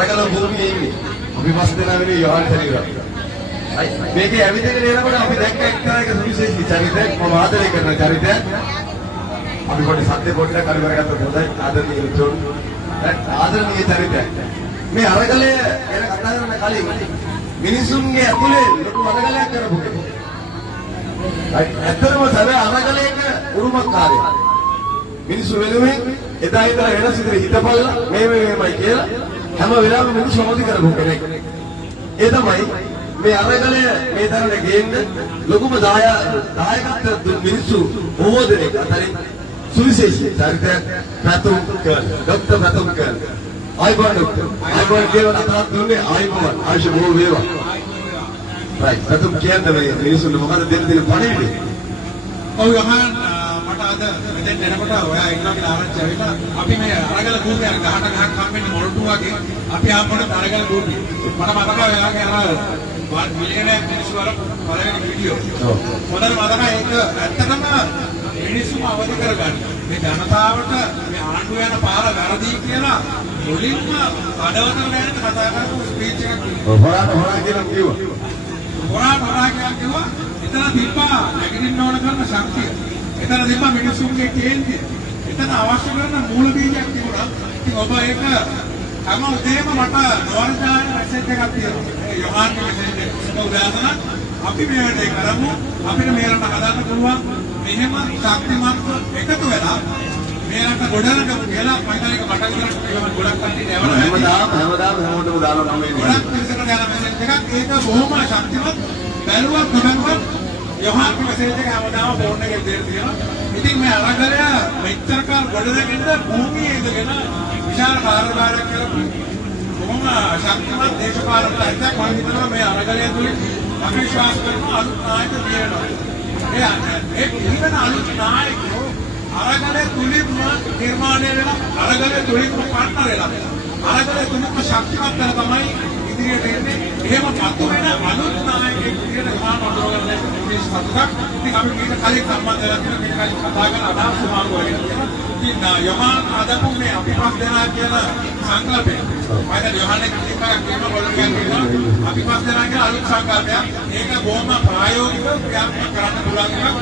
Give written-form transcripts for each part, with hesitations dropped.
අරගල භූමියේ ඉන්නේ. අපි පස් දෙනා වෙන්නේ යෝහන් සරීරා. මේකේ ඇවිදගෙන එනකොට අපි දැක්ක එක්තරා එක සුවිශේෂී චරිතයක් මම ආදරය කරන චරිතයක්. අපි කොට සත්‍ය පොඩ්ඩක් අර කරගත්තොත් හොඳයි ආදරණීය උතුම්. ආදරණීය චරිතයක්. මේ අරගලය ගැන කතා කරන කලින් මිනිසුන්ගේ ඇතුලේ ලොකු අරගලයක් කරපු කෙනෙක්. ඇත්තටම සැබෑ අරගලයක උරුමකාරයෙක්. මිනිස්සු වෙනුවෙන් එදා ඉඳලා වෙනස් විදිහට හිතපල්ලා මේමයි කියලා හැම වෙලාවෙම මිනිස්සු මොදි කරපු කෙනෙක්. ඒ තමයි මේ අරගලය මේ තරණ ගේන්න ලොකුම දායකත්වය දුන් මිනිස්සු බොහෝ දෙනෙක් අතරින් සුවිශේෂී චරිතයක් ප්‍රතුම් කරන ડોક્ટર ප්‍රතුම් කරන ආයිබෝන් කියලා අතක් දුන්නේ ආයිබෝන් ආශ බොහෝ වේවා. right ප්‍රතුම් කියන්නේ මේ මිනිස්සුන්ට මොකද දෙන්න දෙන පණිවිඩය? ඔව් යහන් මට අද මෙතෙන් එනකොට ඔයා ඉන්නවා කියලා ආරංචි ඇවිල්ලා අපි මේ අරගල කූපේ ගහට ගහක් හම්බෙන්නේ මොරටු වගේ අපි ආපහුට අරගල කූපේ මට මතකයි ඔයාගේ අර මිලියනයක් මිනිස්සු වල බලන වීඩියෝ. මොනවාද මතකයි ඒක ඇත්තටම මිනිස්සුම අවදි කරගන්න. මේ ජනතාවට මේ ආණ්ඩුව යන පාර වැරදි කියලා මුලින්ම අඩවතර ගෑනට කතා කරපු ස්පීච් එකක් හොරා කියලා කිව්වා. හොරා කියලා කිව්වා. එතන තිබ්බා නැගිටින්න ඕන කරන ශක්තිය. එතන තිබ්බා මිනිස්සුන්ගේ කේන්තිය. එතන අවශ්‍ය කරන මූල බීජයක් තිබුණා. ඉතින් ඔබ ඒක හැම උදේම මට නෝර්ජාන මැසේජ් එකක් තියෙනවා. යොහාන් මැසේජ් එක උදාසන අපි මේ වැඩේ කරමු. අපිට මේ රට හදන්න පුළුවන්. මෙහෙම ශක්තිමත් එකතු වෙලා මේ රට ගොඩනගමු කියලා මම ඒක මට විතරක් ඒක ගොඩක් කට්ටිය නෑවලා හැමදාම හැමෝටම දාලා නම් වෙන්නේ. ගොඩක් පිළිසකට යන මැසේජ් එකක් ඒක බොහොම ශක්තිමත් බැලුවක් නොබැලුවක් යොහාන් මැසේජ් එක හැමදාම ෆෝන් එකේ දෙන්න තියෙනවා. ඉතින් මේ අරගලය මෙච්චර කාල ගොඩනගින්න භූමියේ ඉඳගෙන විශාල කාර්යභාරයක් කරපු බොහොම ශක්තිමත් දේශපාලනඥයෙක් මම හිතනවා මේ අරගලය තුලින් අපි විශ්වාස කරන අලුත් නායක තියෙනවා. ඒ පිළිවෙන අලුත් නායකයෝ අරගලය තුලින්ම නිර්මාණය වෙලා අරගලය තුලින්ම පට්ට වෙලා අරගලය තුලින්ම ශක්තිමත් වෙලා තමයි ඉදිරියට එන්නේ. එහෙම පතු වෙන අලුත් නායකයෙක් විදිහට ගමන් කරනවා මේ සතුටක්. ඉතින් අපි මේක කලින් සම්බන්ධ වෙලා තියෙන මේක කලින් කතා කරන අදහස් සමාන කරගෙන තියෙනවා. ඉතින් යොහාන් අදපු මේ අපි පස් දෙනා කියන සංකල්පය. මම යොහාන් එක්ක කීපයක් කියනවා බලන්න කියනවා. අපි පස් දෙනා කියන අලුත් සංකල්පයක්. ඒක බොහොම ප්‍රායෝගිකව ක්‍රියාත්මක කරන්න පුළුවන් එකක්.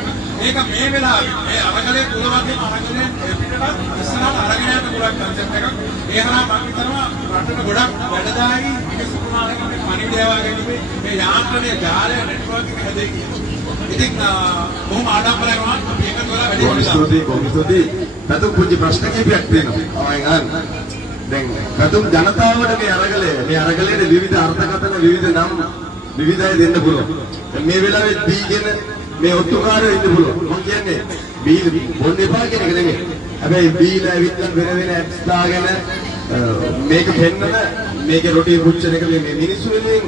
ඒක මේ වෙලාවේ මේ අරගලයේ තුලවත්ම අරගලයේ පිටට ඉස්සරහට අරගෙන යන්න පුළුවන් කන්සෙප්ට් එකක්. ඒ හරහා මම හිතනවා රටට ගොඩක් වැඩදායි විකසුණාලක මේ පණිවිඩය වගේ මේ යාන්ත්‍රණයේ ජාලය නෙට්වර්ක් එක හැදෙයි කියනවා. ඉතින් බොහොම ආඩම්බරයක් වුණා අපි එකතු වෙලා වැඩි කොහොමද ප්‍රතුම් පුංචි ප්‍රශ්න කිහිපයක් තියෙනවා. දැන් ප්‍රතුම් ජනතාවට මේ අරගලයේ විවිධ අර්ථකථන විවිධ නම් විවිධයි දෙන්න පුළුවන්. මේ වෙලාවේ දීගෙන මේ ඔත්තුකාරයෝ ඉන්න පුළුවන්. මම කියන්නේ බීල බොන්න එපා කියන එක නෙමෙයි. හැබැයි බීල ඇවිත්ලා වෙන ඇප්ස් දාගෙන මේක පෙන්නන මේකේ රොටි පුච්චන එක මේ මිනිස්සු වෙනුවෙන්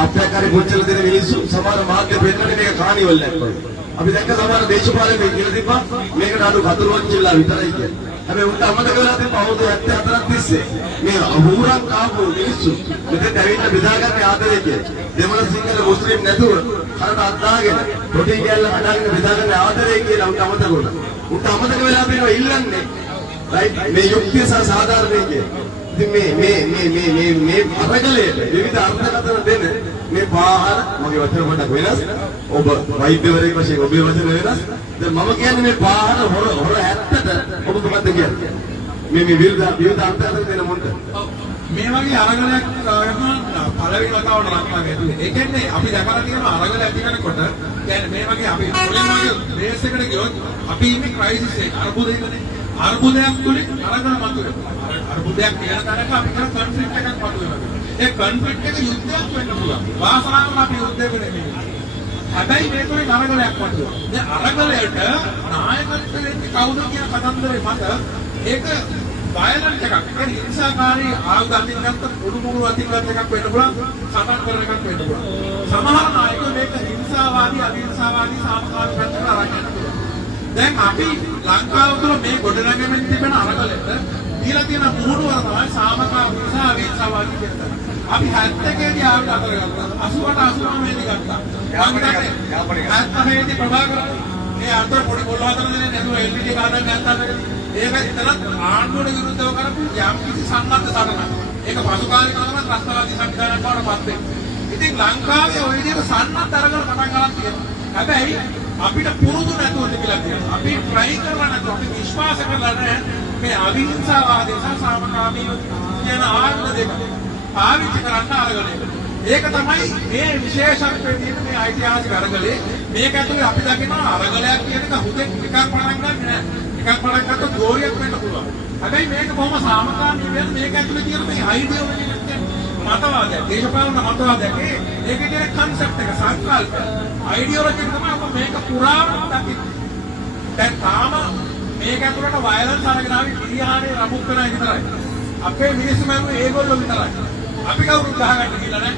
ආප්‍යාකාරී පුච්චල දෙන මිනිස්සු සමහර මාධ්‍ය පෙන්නන්නේ මේක කානිවල් එකක් වගේ. අපි දැක්ක සමහර දේශපාලනේ කියලා තිබ්බා මේකට අඩු කතුරුවන්චිලා විතරයි කියන්නේ. හැබැයි උන්ට අමතක වෙලා තිබ්බ අවුරුදු 74ක් තිස්සේ මේ අහුරක් ආපු මිනිස්සු මෙතෙන් ඇවිල්ලා බෙදාගන්න ආදරේ කියන්නේ. දෙමළ සිංහල මුස්ලිම් නැතුව කරට අත්දාගෙන රොටි කෑල්ල හදාගෙන බෙදාගන්න ආදරේ කියලා උන්ට අමතක වුණා. උන්ට අමතක වෙලා තියෙනවා ඉල්ලන්නේ. රයිට් මේ යුක්තිය සහ සාධාරණයි කියන්නේ. ඉතින් මේ අරගලයේ විවිධ අර්ථකථන දෙන මේ පාහර මගේ වචන පොඩක් වෙනස්. ඔබ වෛද්‍යවරයෙක් වශයෙන් ඔබේ වචන වෙනස්. දැන් මම කියන්නේ මේ පාහර හොර 70ට ඔබ මොකද්ද කියන්නේ? මේ විවිධ අර්ථකථන දෙන මොන්ට. මේ වගේ අරගලයක් පළවෙනි වතාවට ලංකාවේ ඇතුලේ. ඒ කියන්නේ අපි දැකලා තියෙන අරගල ඇති වෙනකොට කියන්නේ මේ වගේ අපි මුලින්ම බේස් එකට ගියොත් අපි ඉන්නේ ක්‍රයිසිස් එක අර්බුදයකනේ. අර්බුදයක් තුලින් අරගල මතුවෙනවා. අර්බුදයක් කියන තරක අපි කරන කන්ෆ්ලික්ට් එකක් මතුවෙනවා. ඒ කන්ෆ්ලික්ට් එක යුද්ධයක් වෙන්න පුළුවන්. වාසනාවම අපි යුද්ධයක නෙමෙයි. හැබැයි මේ තුලින් අරගලයක් මතුවෙනවා. දැන් අරගලයට නායකත්වයේ කවුද කියන කතන්දරේ මත ඒක වයලන්ට් එකක්. ඒ හිංසාකාරී ආයුධයන් ගත්ත පොඩු මුළු අතිගත එකක් වෙන්න පුළුවන්. සටන් කරන එකක් වෙන්න පුළුවන්. සමහර නායකයෝ මේක හිංසාවාදී අහිංසාවාදී සාමකාමී පැත්තට අරගෙන යනවා. දැන් අපි ලංකාව තුළ මේ ගොඩනැගෙමින් තිබෙන අරගලෙට දීලා තියෙන මුහුණුවර තමයි සාමකාමී සහ අහිංසාවාදී කියන්නේ. අපි 71 දී ආවිද අතරගත්තා. 88 89 දී ගත්තා. යාපනයේ ප්‍රභාකර මේ අතර පොඩි පොළ හතර දෙනේ නේද එල්පීඩි ගහන්න නැත්නම් ඒක ඉතලත් ආණ්ඩුවට විරුද්ධව කරපු යම් කිසි සම්බන්ධ සටනක්. මේක පසු කාලෙක තමයි ත්‍රස්තවාදී සංවිධානයක් බවට පත් වෙන්නේ. ඉතින් ලංකාවේ ওই විදිහට සන්නත් අරගෙන පටන් ගන්න තියෙනවා. හැබැයි අපිට පුරුදු නැතුව තිබිලා තියෙනවා. අපි try කරලා නැතුව අපි විශ්වාස කරලා නැහැ මේ අවිහිංසාවාදී සහ සාමකාමී කියන ආර්ථ දෙක පාවිච්චි කරන්න අරගෙන. ඒක තමයි මේ විශේෂත්වයේ තියෙන මේ ඓතිහාසික අරගලේ. මේක ඇතුලේ අපි දකිනවා අරගලයක් කියන එක හුදෙක් නිකන් පටන් ගන්න නෑ. නිකන් පටන් ගත්තොත් ගෝරියක් වෙන්න පුළුවන්. හැබැයි මේක බොහොම සාමකාමී වෙන මේක ඇතුලේ තියෙන මේ අයිඩියෝලොජි මතවාදය, දේශපාලන මතවාදයක්. ඒකේ තියෙන concept එක සංකල්ප. අයිඩියෝලොජි තමයි අප මේක පුරාම දකින්නේ. දැන් තාම මේක ඇතුලට වයලන්ස් අරගෙන ආවේ පිළිහානේ රබුක් කරන විතරයි. අපේ මිනිස්සු මරුවේ ඒගොල්ලෝ විතරයි. අපි කවුරුත් ගහගන්න කියලා නෑ.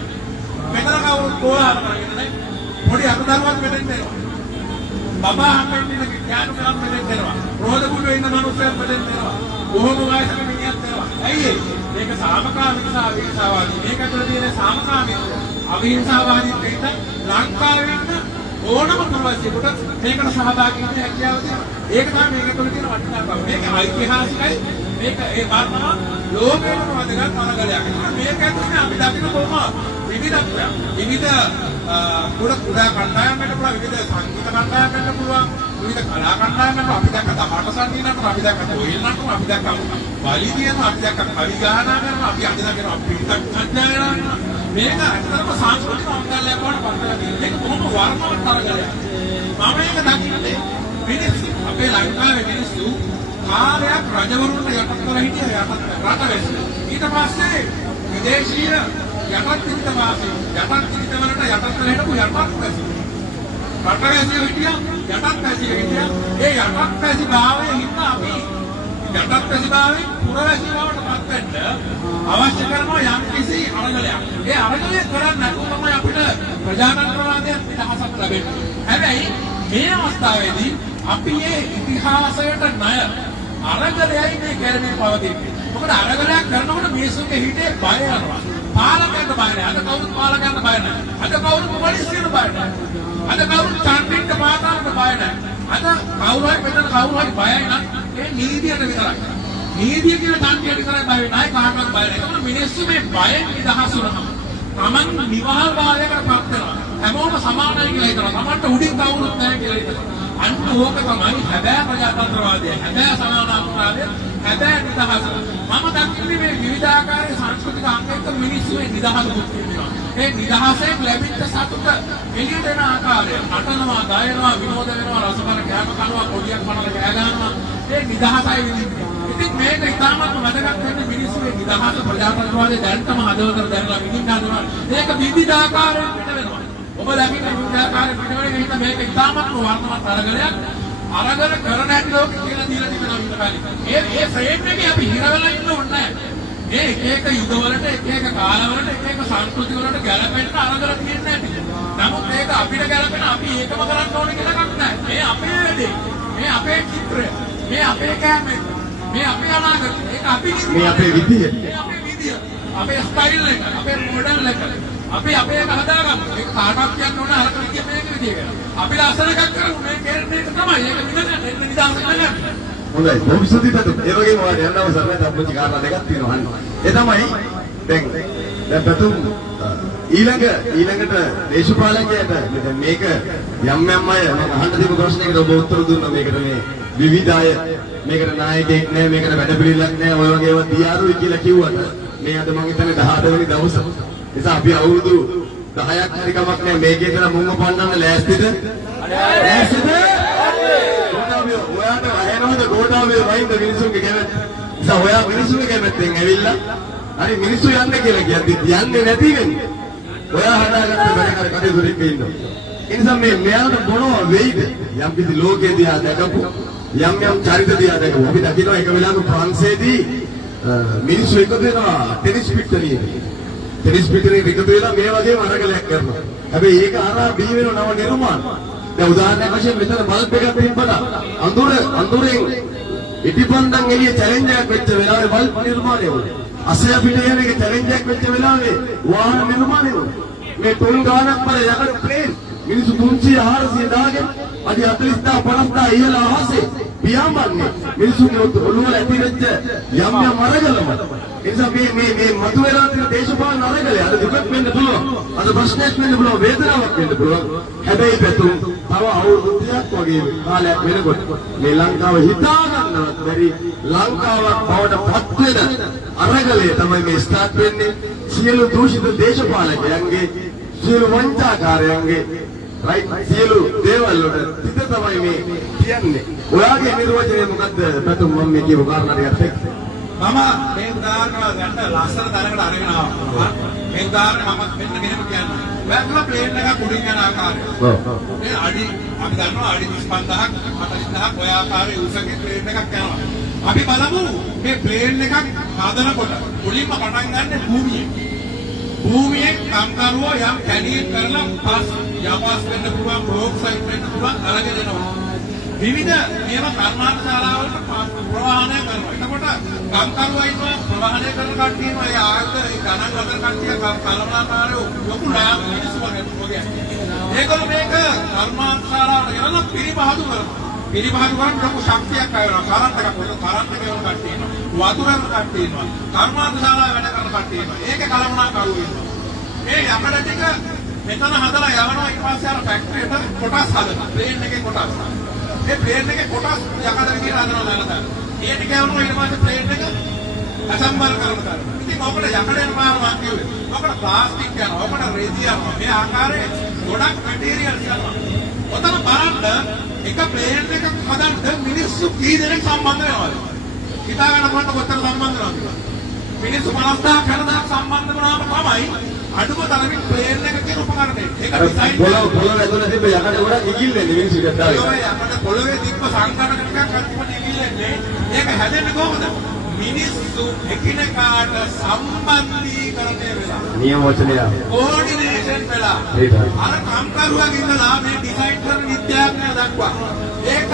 මෙතන කවුරුත් කොහාම කරගෙන නෑ. පොඩි අතදරුවක් මෙතෙන් දෙනවා. බබා හැමෙන් ඉන්න ඥාන කරන් මෙතෙන් දෙනවා. රෝද කුඩු ඉන්න මිනිස්සුන් මෙතෙන් දෙනවා. බොහොම වයසක මිනිහක් දෙනවා. ඇයි ඒ? මේක සාමකාමී නිසා අවිහිංසාවාදී. මේක ඇතුළේ තියෙන සාමකාමී අවිහිංසාවාදී දෙයට ලංකාවේ ඉන්න ඕනම ප්‍රවාසියෙකුට මේකට සහභාගී වෙන්න හැකියාව තියෙනවා. ඒක තමයි මේක තුළ තියෙන වටිනාකම. මේක ඓතිහාසිකයි. මේක ඒ වර්තමාන ලෝකේම වැදගත් අරගලයක්. මේක ඇතුලේ අපි දකින්න කොහොම විවිධත්වය. විවිධ කුඩා කණ්ඩායම් වෙන්න පුළුවන්, විවිධ සංගීත කණ්ඩායම් වෙන්න පුළුවන්, විවිධ කලා කණ්ඩායම් වෙන්න අපි දැක්ක 18 සංගීතනට අපි දැක්ක තොයිල්නට අපි දැක්ක බලි තියෙනවා, අපි දැක්ක කවි ගායනා කරනවා, අපි අද දකිනවා පිටක් සංජායනා කරනවා. මේක ඇත්තටම සංස්කෘතික අංගලයක් වඩ පත්තරලා තියෙනවා. මේක කොහොම වර්තමාන අරගලයක්. මම මේක දකින්නේ මිනිස්සු අපේ ලංකාවේ මිනිස්සු කාර්යයක් රජවරුන්ට යටත් කර හිටිය යටත් රටවැසි. ඊට පස්සේ විදේශීය යටත් පිට වාසී යටත් පිට වලට යටත් කර හිටපු යටත් වැසි. රටවැසියෝ හිටියා යටත් වැසියෝ හිටියා. ඒ යටත් වැසි භාවයේ හින්දා අපි යටත් වැසි භාවයෙන් පුරවැසි බවට පත් වෙන්න අවශ්‍ය කරනවා යම් කිසි අරගලයක්. ඒ අරගලය කරන්නේ නැතුව තමයි අපිට ප්‍රජාතන්ත්‍රවාදයක් නිදහසක් ලැබෙන්නේ. හැබැයි මේ අවස්ථාවේදී අපි මේ ඉතිහාසයට ණය අරගලයයි මේ කැරණේ පවතින්නේ. මොකද අරගලයක් කරනකොට මිනිස්සුන්ගේ හිතේ බය යනවා. පාලකයන්ට බය නැහැ. අද කවුරුත් පාලකයන්ට බය නැහැ. අද කවුරුත් පොලිසියට බය නැහැ. අද කවුරුත් චන්දින්ට පාතාලට බය නැහැ. අද කවුරු හරි මෙතන කවුරු හරි බයයි නම් ඒ නීතියට විතරයි. නීතිය කියන තන්තියට විතරයි බය වෙන්නේ. ආයි කාටවත් බය නැහැ. ඒකම මිනිස්සු මේ බයෙන් නිදහස් වුණාම තමන් නිවහල් භාවයකට පත් වෙනවා. හැමෝම සමානයි කියලා හිතනවා. තමන්ට උඩින් කවුරුත් නැහැ කියලා හිතනවා. අන්න ඕක තමයි හැබෑ ප්‍රජාතන්ත්‍රවාදය, හැබෑ සමානාත්මවාදය, හැබෑ නිදහස. මම දකින්නේ මේ විවිධාකාරයේ සංස්කෘතික අංගයක මිනිස්සු මේ නිදහස භුක්ති විඳිනවා. මේ නිදහසෙන් ලැබිච්ච සතුට එළියට එන ආකාරය, නටනවා, ගයනවා, විනෝද වෙනවා, රසකර කෑම කනවා, කොඩියක් මනලා කෑ ගන්නවා. මේ නිදහසයි විඳින්නේ. ඉතින් මේක ඉතාමත් වැදගත් වෙන්නේ මිනිස්සු මේ නිදහස ප්‍රජාතන්ත්‍රවාදය දැනටම හදවතට දැනලා විඳින්න හදනවා. මේක විවිධාකාරයෙන් පිට වෙනවා. ඔබ දකින්නේ විවිධාකාරයෙන් පිට වෙන එක මේක ඉතාමත් වර්තමාන අරගලයක්. අරගල කරන හැටි ලෝකෙ කියලා දීලා තිබෙනවා විතරයි. ඒ ෆ්‍රේම් එකේ අපි හිර වෙලා ඉන්න ඕනේ නැහැ. මේ එක යුගවලට, එක කාලවලට, එක සංස්කෘති වලට ගැලපෙන්න අරගල තියෙන්නේ නැහැ. නමුත් මේක අපිට ගැලපෙන අපි ඒකම කරන්න ඕනේ කියලා එකක් නැහැ. මේ අපේ වැඩේ. මේ අපේ චිත්‍රය. මේ අපේ කෑම. මේ අපේ අනාගතය. ඒක අපි මේ අපේ විදිය. මේ අපේ විදිය. අපේ ස්ටයිල් එක, අපේ මොඩල් එක. අපි අපේ එක හදාගන්න. ඒක කාටවත් කියන්න ඕන අරක විදිය මේක විදිය කියලා. අපි ලස්සන එකක් කරමු. මේ කැරෙන්නේ එක තමයි. ඒක විඳගන්න. ඒක නිදාස් කරගන්න. හොඳයි. බොහොම ස්තුතියි. ඒ වගේම වාගේ යන්න අවසර නැහැ. අප්පුච්චි කාරණා දෙකක් තියෙනවා අන්න. ඒ තමයි දැන් පැතුම් ඊළඟට දේශපාලකයට දැන් මේක යම් අය මම අහන්න දීපු ප්‍රශ්නයකට ඔබ උත්තර දුන්නා. මේකට මේ විවිධ අය මේකට නායකයෙක් නැහැ, මේකට වැඩපිළිවෙලක් නැහැ, ඔය වගේ ඒවා තියාරුයි කියලා කිව්වට මේ අද මම හිතන්නේ 18 වෙනි දවස. නිසා අපි අවුරුදු 10ක් හරි කමක් නැහැ මේකේ ඉඳලා මුංග පන්නන්න ලෑස්තිද? ලෑස්තිද? ගෝඨාභය ඔයාට වහනවද ගෝඨාභය වයින්ද මිනිසුන්ගේ කැමැත්ත? නිසා ඔයා මිනිසුන්ගේ කැමැත්තෙන් ඇවිල්ලා හරි මිනිස්සු යන්නේ කියලා කියද්දි යන්නේ නැති වෙන්නේ. ඔයා හදාගත්ත වැඩ කර කටයුතු දෙක ඉන්නවා. ඒ නිසා මේ මෙයාට මොනවා වෙයිද? යම් කිසි ලෝකයේ දිහා දැකපු යම් චරිත දිහා දැකපු අපි දකිනවා එක වෙලාවක ප්‍රංශයේදී මිනිස්සු එකතු වෙනවා ටෙනිස් පිට්ටනියේ. ටෙනිස් පිට්ටනියේ එකතු වෙලා මේ වගේම අරගලයක් කරනවා. හැබැයි ඒක අරා බී වෙන නව නිර්මාණ. දැන් උදාහරණයක් වශයෙන් මෙතන බල්බ් එකක් තිබ්බලා අඳුරෙන් ඉටිපන්දන් එළිය චැලෙන්ජ් එකක් වෙච්ච වෙලාවේ බල්බ් නිර්මාණය වුණා. අසය පිට යන එක චැලෙන්ජ් එකක් වෙච්ච වෙලාවේ වාහන නිර්මාණය වුණා. මේ ටොල් ගානක් වල යකඩ ප්ලේන් මිනිස්සු 300 400 දාගෙන අඩි 40 50 ඉහළ අහසේ පියාඹන්නේ මිනිස්සුගේ ඔළුවල ඇති වෙච්ච යම් යම් අරගලම. ඒ නිසා මේ මතුවලා තියෙන දේශපාලන අරගලය අද දුකක් වෙන්න පුළුවන්. අද ප්‍රශ්නයක් වෙන්න පුළුවන්. වේදනාවක් වෙන්න පුළුවන්. හැබැයි පැතුම් තව අවුරුදු 30ක් වගේ කාලයක් වෙනකොට මේ ලංකාව හිතා ගන්නවත් බැරි ලංකාවක් බවට පත් වෙන අරගලය තමයි මේ ස්ටාර්ට් වෙන්නේ. සියලු දූෂිත දේශපාලකයන්ගේ සියලු වංචාකාරයන්ගේ රයිට් සියලු දේවල් වල පිට තමයි මේ කියන්නේ. ඔයාගේ නිර්වචනය මොකද්ද? පැතුම් මම මේ කියපු කාරණා ටිකත් එක්ක. මම මේ උදාහරණ ගන්න ලස්සන තැනකට අරගෙන ආවා. මේ උදාහරණ මම මෙන්න මෙහෙම කියන්නේ. වැක්ලා ප්ලේන් එකක් උඩින් යන ආකාරය. මේ අඩි අපි දන්නවා අඩි 35000ක් 40000ක් ඔය ආකාරයේ උසගේ ප්ලේන් එකක් යනවා. අපි බලමු මේ ප්ලේන් එකක් හදනකොට මුලින්ම පටන් ගන්න භූමියෙන්. භූමියෙන් කම්කරුවෝ යම් කැඩීම් කරලා පස් යපාස් වෙන්න පුළුවන් බ්ලොක් සයිට් වෙන්න පුළුවන් අරගෙන එනවා. විවිධ මේවා කර්මාන්තශාලාවලට ප්‍රවාහනය කරනවා. එතකොට කම්කරුවා ඉන්නවා ප්‍රවාහනය කරන කට්ටියම ඒ ආයත ඒ ගණන් වදන කට්ටිය කලමනාකාරයෝ ලොකු ලාභ මිනිස්සු වගේ. ඒකෝ මේක කර්මාන්තශාලාවට ගෙනලා පිළිපහදු කරනවා. පිළිපහදු කරන ලොකු ශක්තියක් ආවනවා. කරන්ට් එකක් වල කරන්ට් එක වල කට්ටිය ඉන්නවා. වතුරන කට්ටිය ඉන්නවා. කර්මාන්තශාලාව වැඩ කරන කට්ටිය ඉන්නවා. ඒක කලමනාකාරයෝ ඉන්නවා. මේ යකඩ ටික මෙතන හදලා යවනවා ඊට පස්සේ අර ෆැක්ටරියට කොටස් හදනවා. ප්ලේන් එකේ කොටස්. මේ ප්ලේන් එකේ කොටස් යකඩ කියලා හදනවා නේද? ඒ ටික යවනවා ඊට පස්සේ ප්ලේන් එක අසම්බල් කරනවා. ඉතින් ඔකට යකඩෙන් මාරනවා කිව්වේ. ඔකට ප්ලාස්ටික් යනවා. ඔකට රේසි යනවා. මේ ආකාරයේ ගොඩක් මැටීරියල්ස් යනවා. ඔතන බලන්න එක ප්ලේන් එකක් හදන්න මිනිස්සු කී දෙනෙක් සම්බන්ධ වෙනවද? හිතා ගන්න කොහොමද කොච්චර සම්බන්ධ වෙනවද? මිනිස්සු 50000 කරදා සම්බන්ධ වුණාම තමයි අඩුම තරමින් ප්ලේන් එක කියන උපකරණය. ඒක ඩිසයින් පොළොව ඇතුලේ තිබ්බ යකඩ ගොඩක් ඉගිල්ලෙන්නේ මිනිස්සු ඉස්සරහට දාලා. යකඩ පොළොවේ තිබ්බ සංකරණ ටිකක් අන්තිමට ඉගිල්ලෙන්නේ. ඒක හැදෙන්නේ කොහොමද? මිනිස්සු එකිනෙකාට සම්බන්ධීකරණය වෙලා. නියම වචනය. කෝඩිනේෂන් වෙලා. අර කම්කරුවාගේ ඉඳලා මේ ඩිසයින් කරන විද්‍යාඥයා දක්වා. ඒක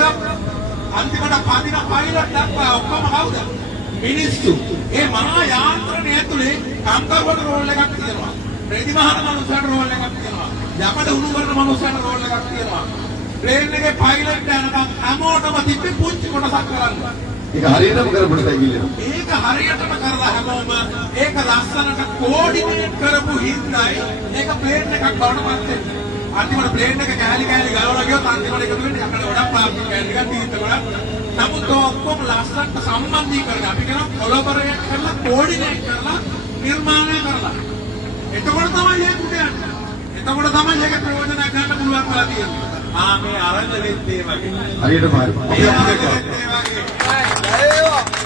අන්තිමට පදින පයිලට් දක්වා ඔක්කොම කවුද? මිනිස්සු. ඒ මහා යාන්ත්‍රණය ඇතුලේ කම්කරුවට රෝල් එකක් තියෙනවා. ප්‍රතිමහාන මනුස්සයන්ට රෝල් එකක් තියෙනවා. යකඩ උණු කරන මනුස්සයන්ට රෝල් එකක් තියෙනවා. ප්ලේන් එකේ පයිලට් යනකම් හැමෝටම තිබ්බේ පුංචි කොටසක් කරන්න. ඒක හරියටම කරපු දෙයක්. ඒක හරියටම කරලා හැමෝම ඒක ලස්සනට කෝඩිනේට් කරපු හින්දායි ඒක ප්ලේන් එකක් බවට පත් වෙන්නේ. අන්තිමට ප්ලේන් එක කැලි ගලවලා ගියොත් අන්තිමට එකතු වෙන්නේ යකඩ ගොඩක් ප්ලාස්ටික් කැලි ටිකක් තීත්ත ගොඩක්. නමුත් ඔක්කොම ලස්සනට සම්බන්ධීකරණ අපි කියන කොලැබොරේට් කරලා කෝඩිනේට් කරලා නිර්මාණය කරලා. එතකොට තමයි ඒක උඩ යන්නේ. එතකොට තමයි ඒක ප්‍රයෝජනයක් ගන්න පුළුවන් වෙලා තියෙන්නේ. මේ අරන්දෙත් ඒ වගේ. හරියටම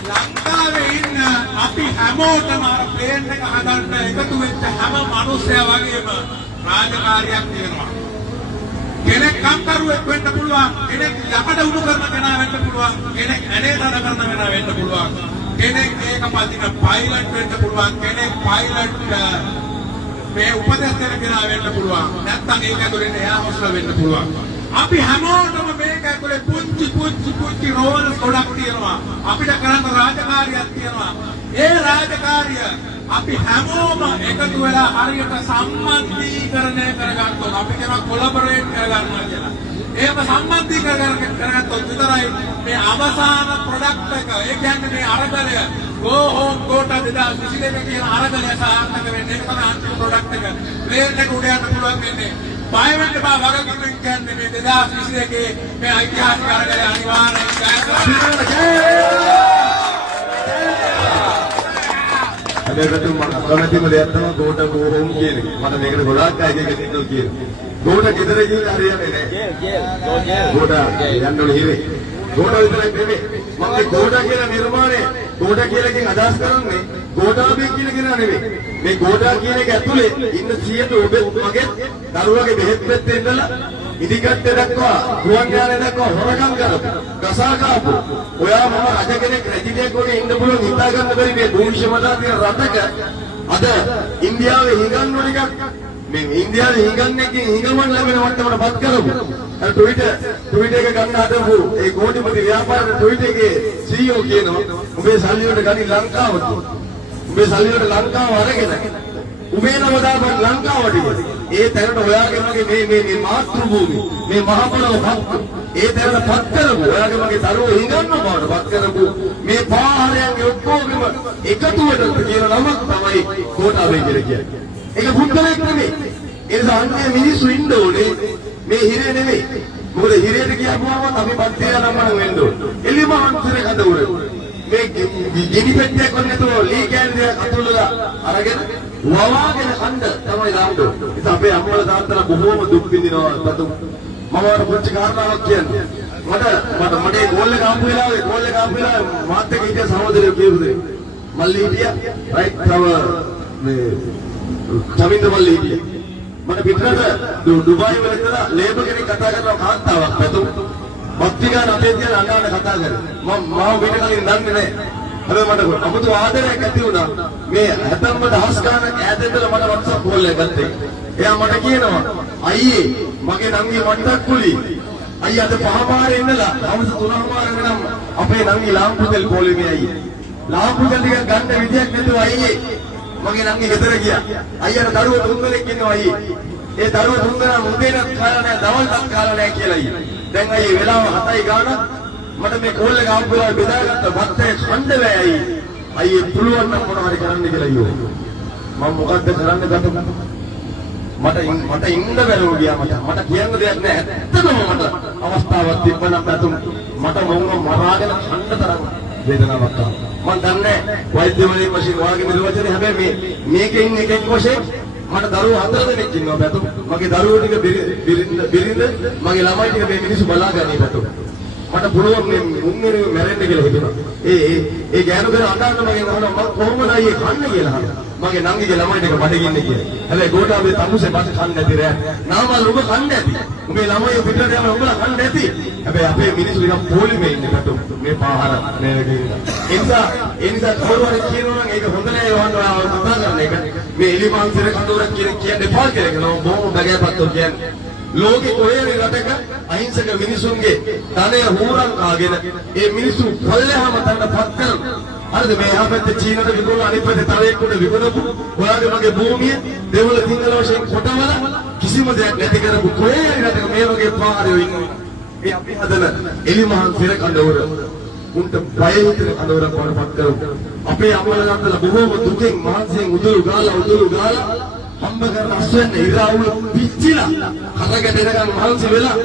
ලංකාවේ ඉන්න අපි හැමෝටම අර ප්ලේන් එක හදන්න එකතු වෙච්ච හැම මිනිස්සයා වගේම රාජකාරියක් තියෙනවා. කෙනෙක් කම්කරුවෙක් වෙන්න පුළුවන්, කෙනෙක් යකඩ උණු කරන කෙනා වෙන්න පුළුවන්, කෙනෙක් ඇනේ තද කරන කෙනා වෙන්න පුළුවන්, කෙනෙක් මේක පදින පයිලට් වෙන්න පුළුවන්, කෙනෙක් පයිලට් මේ උපදෙස් දෙන කෙනා වෙන්න පුළුවන්, නැත්නම් ඒක ඇතුලේ එයා හොස්ලා වෙන්න පුළුවන්. අපි හැමෝටම මේක ඇතුලේ පුංචි රෝල්ස් ගොඩක් තියෙනවා. අපිට කරන්න රාජකාරියක් තියෙනවා. ඒ රාජකාරිය අපි හැමෝම එකතු වෙලා හරියට සම්බන්ධීකරණය කරගත්තොත් අපි කියන කොලැබොරේට් කරගන්නවා කියලා. එහෙම සම්බන්ධීකරණය කරගත්තොත් විතරයි මේ අවසාන ප්‍රොඩක්ට් එක, ඒ කියන්නේ මේ අරගලය go home quota 2022 කියන අරගලය සාර්ථක වෙන්නේ. ඒක තමයි අන්තිම ප්‍රොඩක්ට් එක. ප්ලේන් එක උඩ යන්න පුළුවන් වෙන්නේ. බය වෙන්න බා වගකීමෙන් කියන්නේ මේ 2022 මේ ඓතිහාසික අරගලය අනිවාර්යයෙන් හැබැයි මම කැමතිම දෙයක් තමයි ගෝඩ ගෝහොම් කියන එක. මට මේකට ගොඩාක් අය එක දෙන්නෝ කියනවා. ගෝඩ ගෙදර ගිහින් හරියන්නේ නැහැ. ගෝඩ යන්න ඕනේ හිරේ. ගෝඩ විතරක් නෙමෙයි. මම මේ ගෝඩ කියන නිර්මාණය ගෝඩ කියලා කියන අදහස් කරන්නේ ගෝඩාබේ කියන කෙනා නෙමෙයි. මේ ගෝඩා කියන එක ඇතුලේ ඉන්න 100ට ඔබේ මගේ දරුවගේ බෙහෙත් පෙත්තේ ඉඳලා ඉදිකට්ටේ දක්වා ගුවන් යානේ දක්වා හොරකම් කරපු ගසා කාපු ඔයා මම රජ කෙනෙක් රැජිනියක් වගේ ඉන්න පුළුවන් හිතා ගන්න බැරි මේ භූමිෂමතා තියෙන රටක අද ඉන්දියාවේ හිඟන් වල එකක් මේ ඉන්දියාවේ හිඟන් එකකින් හිඟමන් ලැබෙන මට්ටමට පත් කරපු අර ට්විටර් එක ගන්න හදපු ඒ කෝටිපති ව්‍යාපාර ට්විටර් එකේ CEO කියනවා උඹේ සල්ලි වලට ගනි ලංකාවට උඹේ සල්ලි වලට ලංකාව අරගෙන උඹේ නම දාපන් ලංකාවට. ඒ තැනට ඔයාගේ මගේ මේ මාතෘ භූමි මේ මහ පොළොව හක්ක ඒ තැනට පත් කරපු ඔයාගේ මගේ දරුවෝ හිඟන්න බවට පත් කරපු මේ පාහරයන්ගේ ඔක්කොගෙම එකතුවට කියන නමක් තමයි ගෝඨාභය කියලා කියන්නේ. ඒක පුද්ගලයෙක් නෙමෙයි. ඒ නිසා අන්නේ මිනිස්සු ඉන්න ඕනේ මේ හිරේ නෙමෙයි. මොකද හිරේට කියපුවම අපි පත්තිය නම් වෙන්න ඕනේ. එළිමහන්තර කඳවුර මේ ගිනි පෙට්ටියක් වගේ නේද ලී කෑල්ලේ අතුල්ලා අරගෙන වවාගෙන කන්න තමයි දාන්නේ. ඉතින් අපේ අම්මලා තාත්තලා බොහෝම දුක් විඳිනවා තතු. මම වර පුංචි කාරණාවක් කියන්නේ. මට මේ ගෝල් එක ආපු වෙලාවේ මාත් එක්ක හිටිය සහෝදරයෝ කියුදේ. මල්ලි හිටියා. රයිට් තව මේ චමින්ද මල්ලි හිටියා. මට පිටරට ඩුබායි වල ඉඳලා ලේබර් කෙනෙක් කතා කරන කාන්තාවක් තතු. මත්තිගාන අපේ තියලා අඬන කතා කරේ. මම මාව පිට කලින් දන්නේ නැහැ. හැබැයි මට අමුතු ආදරයක් ඇති වුණා. මේ 70,000 ගානක් ඈතින්දලා මට WhatsApp කෝල් එකක් ගත්තේ. එයා මට කියනවා අයියේ මගේ නංගි මට්ටක් කුලි. අයියා අද පහපාරේ ඉන්නලා අවුරුදු 3මාර වෙනම අපේ නංගි ලාම්පුතෙල් පොලිමේ අයියේ. ලාම්පුතෙල් ටික ගන්න විදියක් නැතුව අයියේ මගේ නංගි ගෙදර ගියා. අයියාට දරුවෝ 3 දෙනෙක් ඉන්නවා අයියේ. ඒ දරුවෝ 3 දෙනා මුදේනත් කාලා නැහැ දවල්ටත් කාලා නැහැ කියලා අයියේ. දැන් අයියේ වෙලාව 7යි ගානක් මට මේ කෝල් එක ආපු වෙලාව බෙදාගත්ත මත්තේ ඡන්ද වෙයි අයියේ පුළුවන් නම් මොනවා හරි කරන්න කියලා අයියෝ මම මොකද්ද කරන්න ගත්තද මට ඉන්න බැරුව ගියා මට කියන්න දෙයක් නැහැ ඇත්තටම මට අවස්ථාවක් තිබ්බනම් පැතුම් මට මොනවා මරාගෙන කන්න තරම් වේදනාවක් ආවා මම දන්නේ වෛද්‍යවරයෙක් වශයෙන් වාගේ නිර්වචනය හැබැයි මේකෙන් එකෙක් වශයෙන් මට දරුවෝ 4 දෙනෙක් ඉන්නවා පැතුම් මගේ දරුවෝ ටික බිරිඳ මගේ ළමයි ටික මේ මිනිස්සු බලාගන්නේ පැතුම් මට පුළුවන් මේ මුංගෙරේ මැරෙන්න කියලා හිතුණා. ඒ ගෑනු කෙනා අඬන්න මගෙන් අහනවා මම කොහොමද අයියේ කන්නේ කියලා අහනවා. මගේ නංගිගේ ළමයි ටික බඩගින්නේ කියලා. හැබැයි ගෝඨාභය තමුසේ බත් කන්නේ නැති රෑ. නාමල් ඔබ කන්නේ නැති. උඹේ ළමයි පිටරට යනවා උඹලා කන්නේ නැති. හැබැයි අපේ මිනිස්සු නිකන් පොලිමේ ඉන්නේ පැතු. මේ පාහර නේද කියලා. ඒ නිසා කවුරුහරි කියනවා නම් ඒක හොඳ නෑ යවන්න කතා කරන එක. මේ එලිමාන්තර කඳවුරක් කියන්න එපා කියලා කියනවා. බොහොම බගෑපත්තෝ කියන්නේ. ලෝකෙ කොහේ රටක අහිංසක මිනිසුන්ගේ ධනය හොරන් කාගෙන ඒ මිනිසු පල්ලෙහාම තනපත් කරන හරිද මේ හැපැත්තේ චීනට විකුණන අනිත් පැත්තේ තව එක්කුට විකුණපු ඔයාගේ මගේ භූමිය දෙවල සිංහල වශයෙන් කොටවල කිසිම දෙයක් නැති කරපු කොහේ රටක මේ වගේ පාරයෝ ඉන්නවා ඒ අපි හදන එලිමහන් සිර කඳවුර උන්ට බය හිතෙන කඳවුරක් වඩපත් කරමු අපේ අම්මලා තාත්තලා බොහෝම දුකෙන් මහන්සියෙන් උදුරු ගාලා හම්බ කරන අස්වැන්න ඉරාවුල පිච්චිලා කරකට එනකන් මහන්සි වෙලා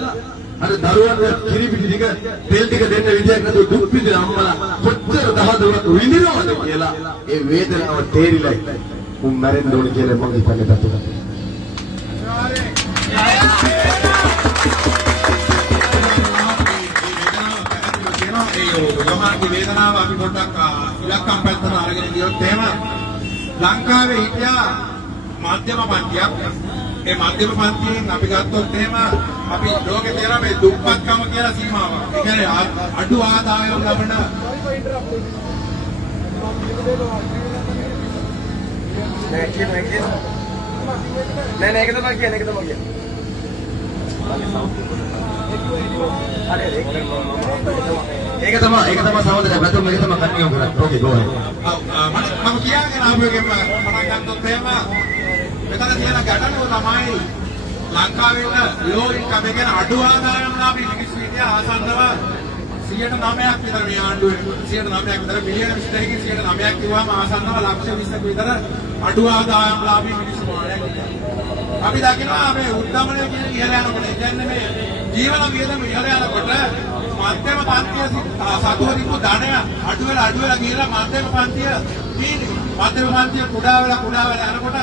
අර දරුවන්ට කිරිපිටි ටික තෙල් ටික දෙන්න විදියක් නැතුව දුක් විඳින අම්මලා කොච්චර දහදවක විඳිනවද කියලා ඒ වේදනාව තේරිලා උන් මැරෙන්න ඕනේ කියලා මම හිතන්නේ පැත්තට. යෝහාන්ගේ වේදනාව අපි පොඩ්ඩක් ඉලක්කම් පැත්තට අරගෙන ගියොත් එහෙම ලංකාවේ හිටියා මධ්‍යම පන්තියක් ඒ මධ්‍යම පන්තියෙන් අපි ගත්තොත් එහෙම අපි ලෝකේ තියෙන මේ දුප්පත්කම කියලා සීමාවක්. ඒ කියන්නේ අඩු ආදායම් ලබන නෑ ඒක තමයි කියන්නේ ඒක තමයි කියන්නේ. ඒක තමයි සහෝදරයා පැතුම් මේක තමයි කන්නියෝ කරන්නේ. ඕකේ ගෝ අහෙඩ්. මම කියාගෙන ආපු එකෙන් පටන් ගත්තොත් එහෙම මෙතන තියෙන ගැටලුව තමයි ලංකාවේ ඉන්න ලෝ ඉන්කම් එක ගැන අඩු ආදායම් ලාභී මිනිස්සු ඉන්නේ ආසන්නව 109ක් විතර මේ ආණ්ඩුවේ 109ක් විතර මිලියන 22කින් 109ක් කිව්වම ආසන්නව ලක්ෂ 20ක විතර අඩු ආදායම් ලාභී මිනිස්සු මොනවාක් ඉන්නවා. අපි දකිනවා මේ උද්දමනය කියන ඉහළ යනකොට කියන්නේ මේ ජීවන වියදම ඉහළ යනකොට මධ්‍යම පන්තිය සතුවරිකු ධනය අඩු වෙලා ගිහලා මධ්‍යම පන්තිය තියෙන්නේ. මධ්‍යම පන්තිය කුඩා වෙලා යනකොට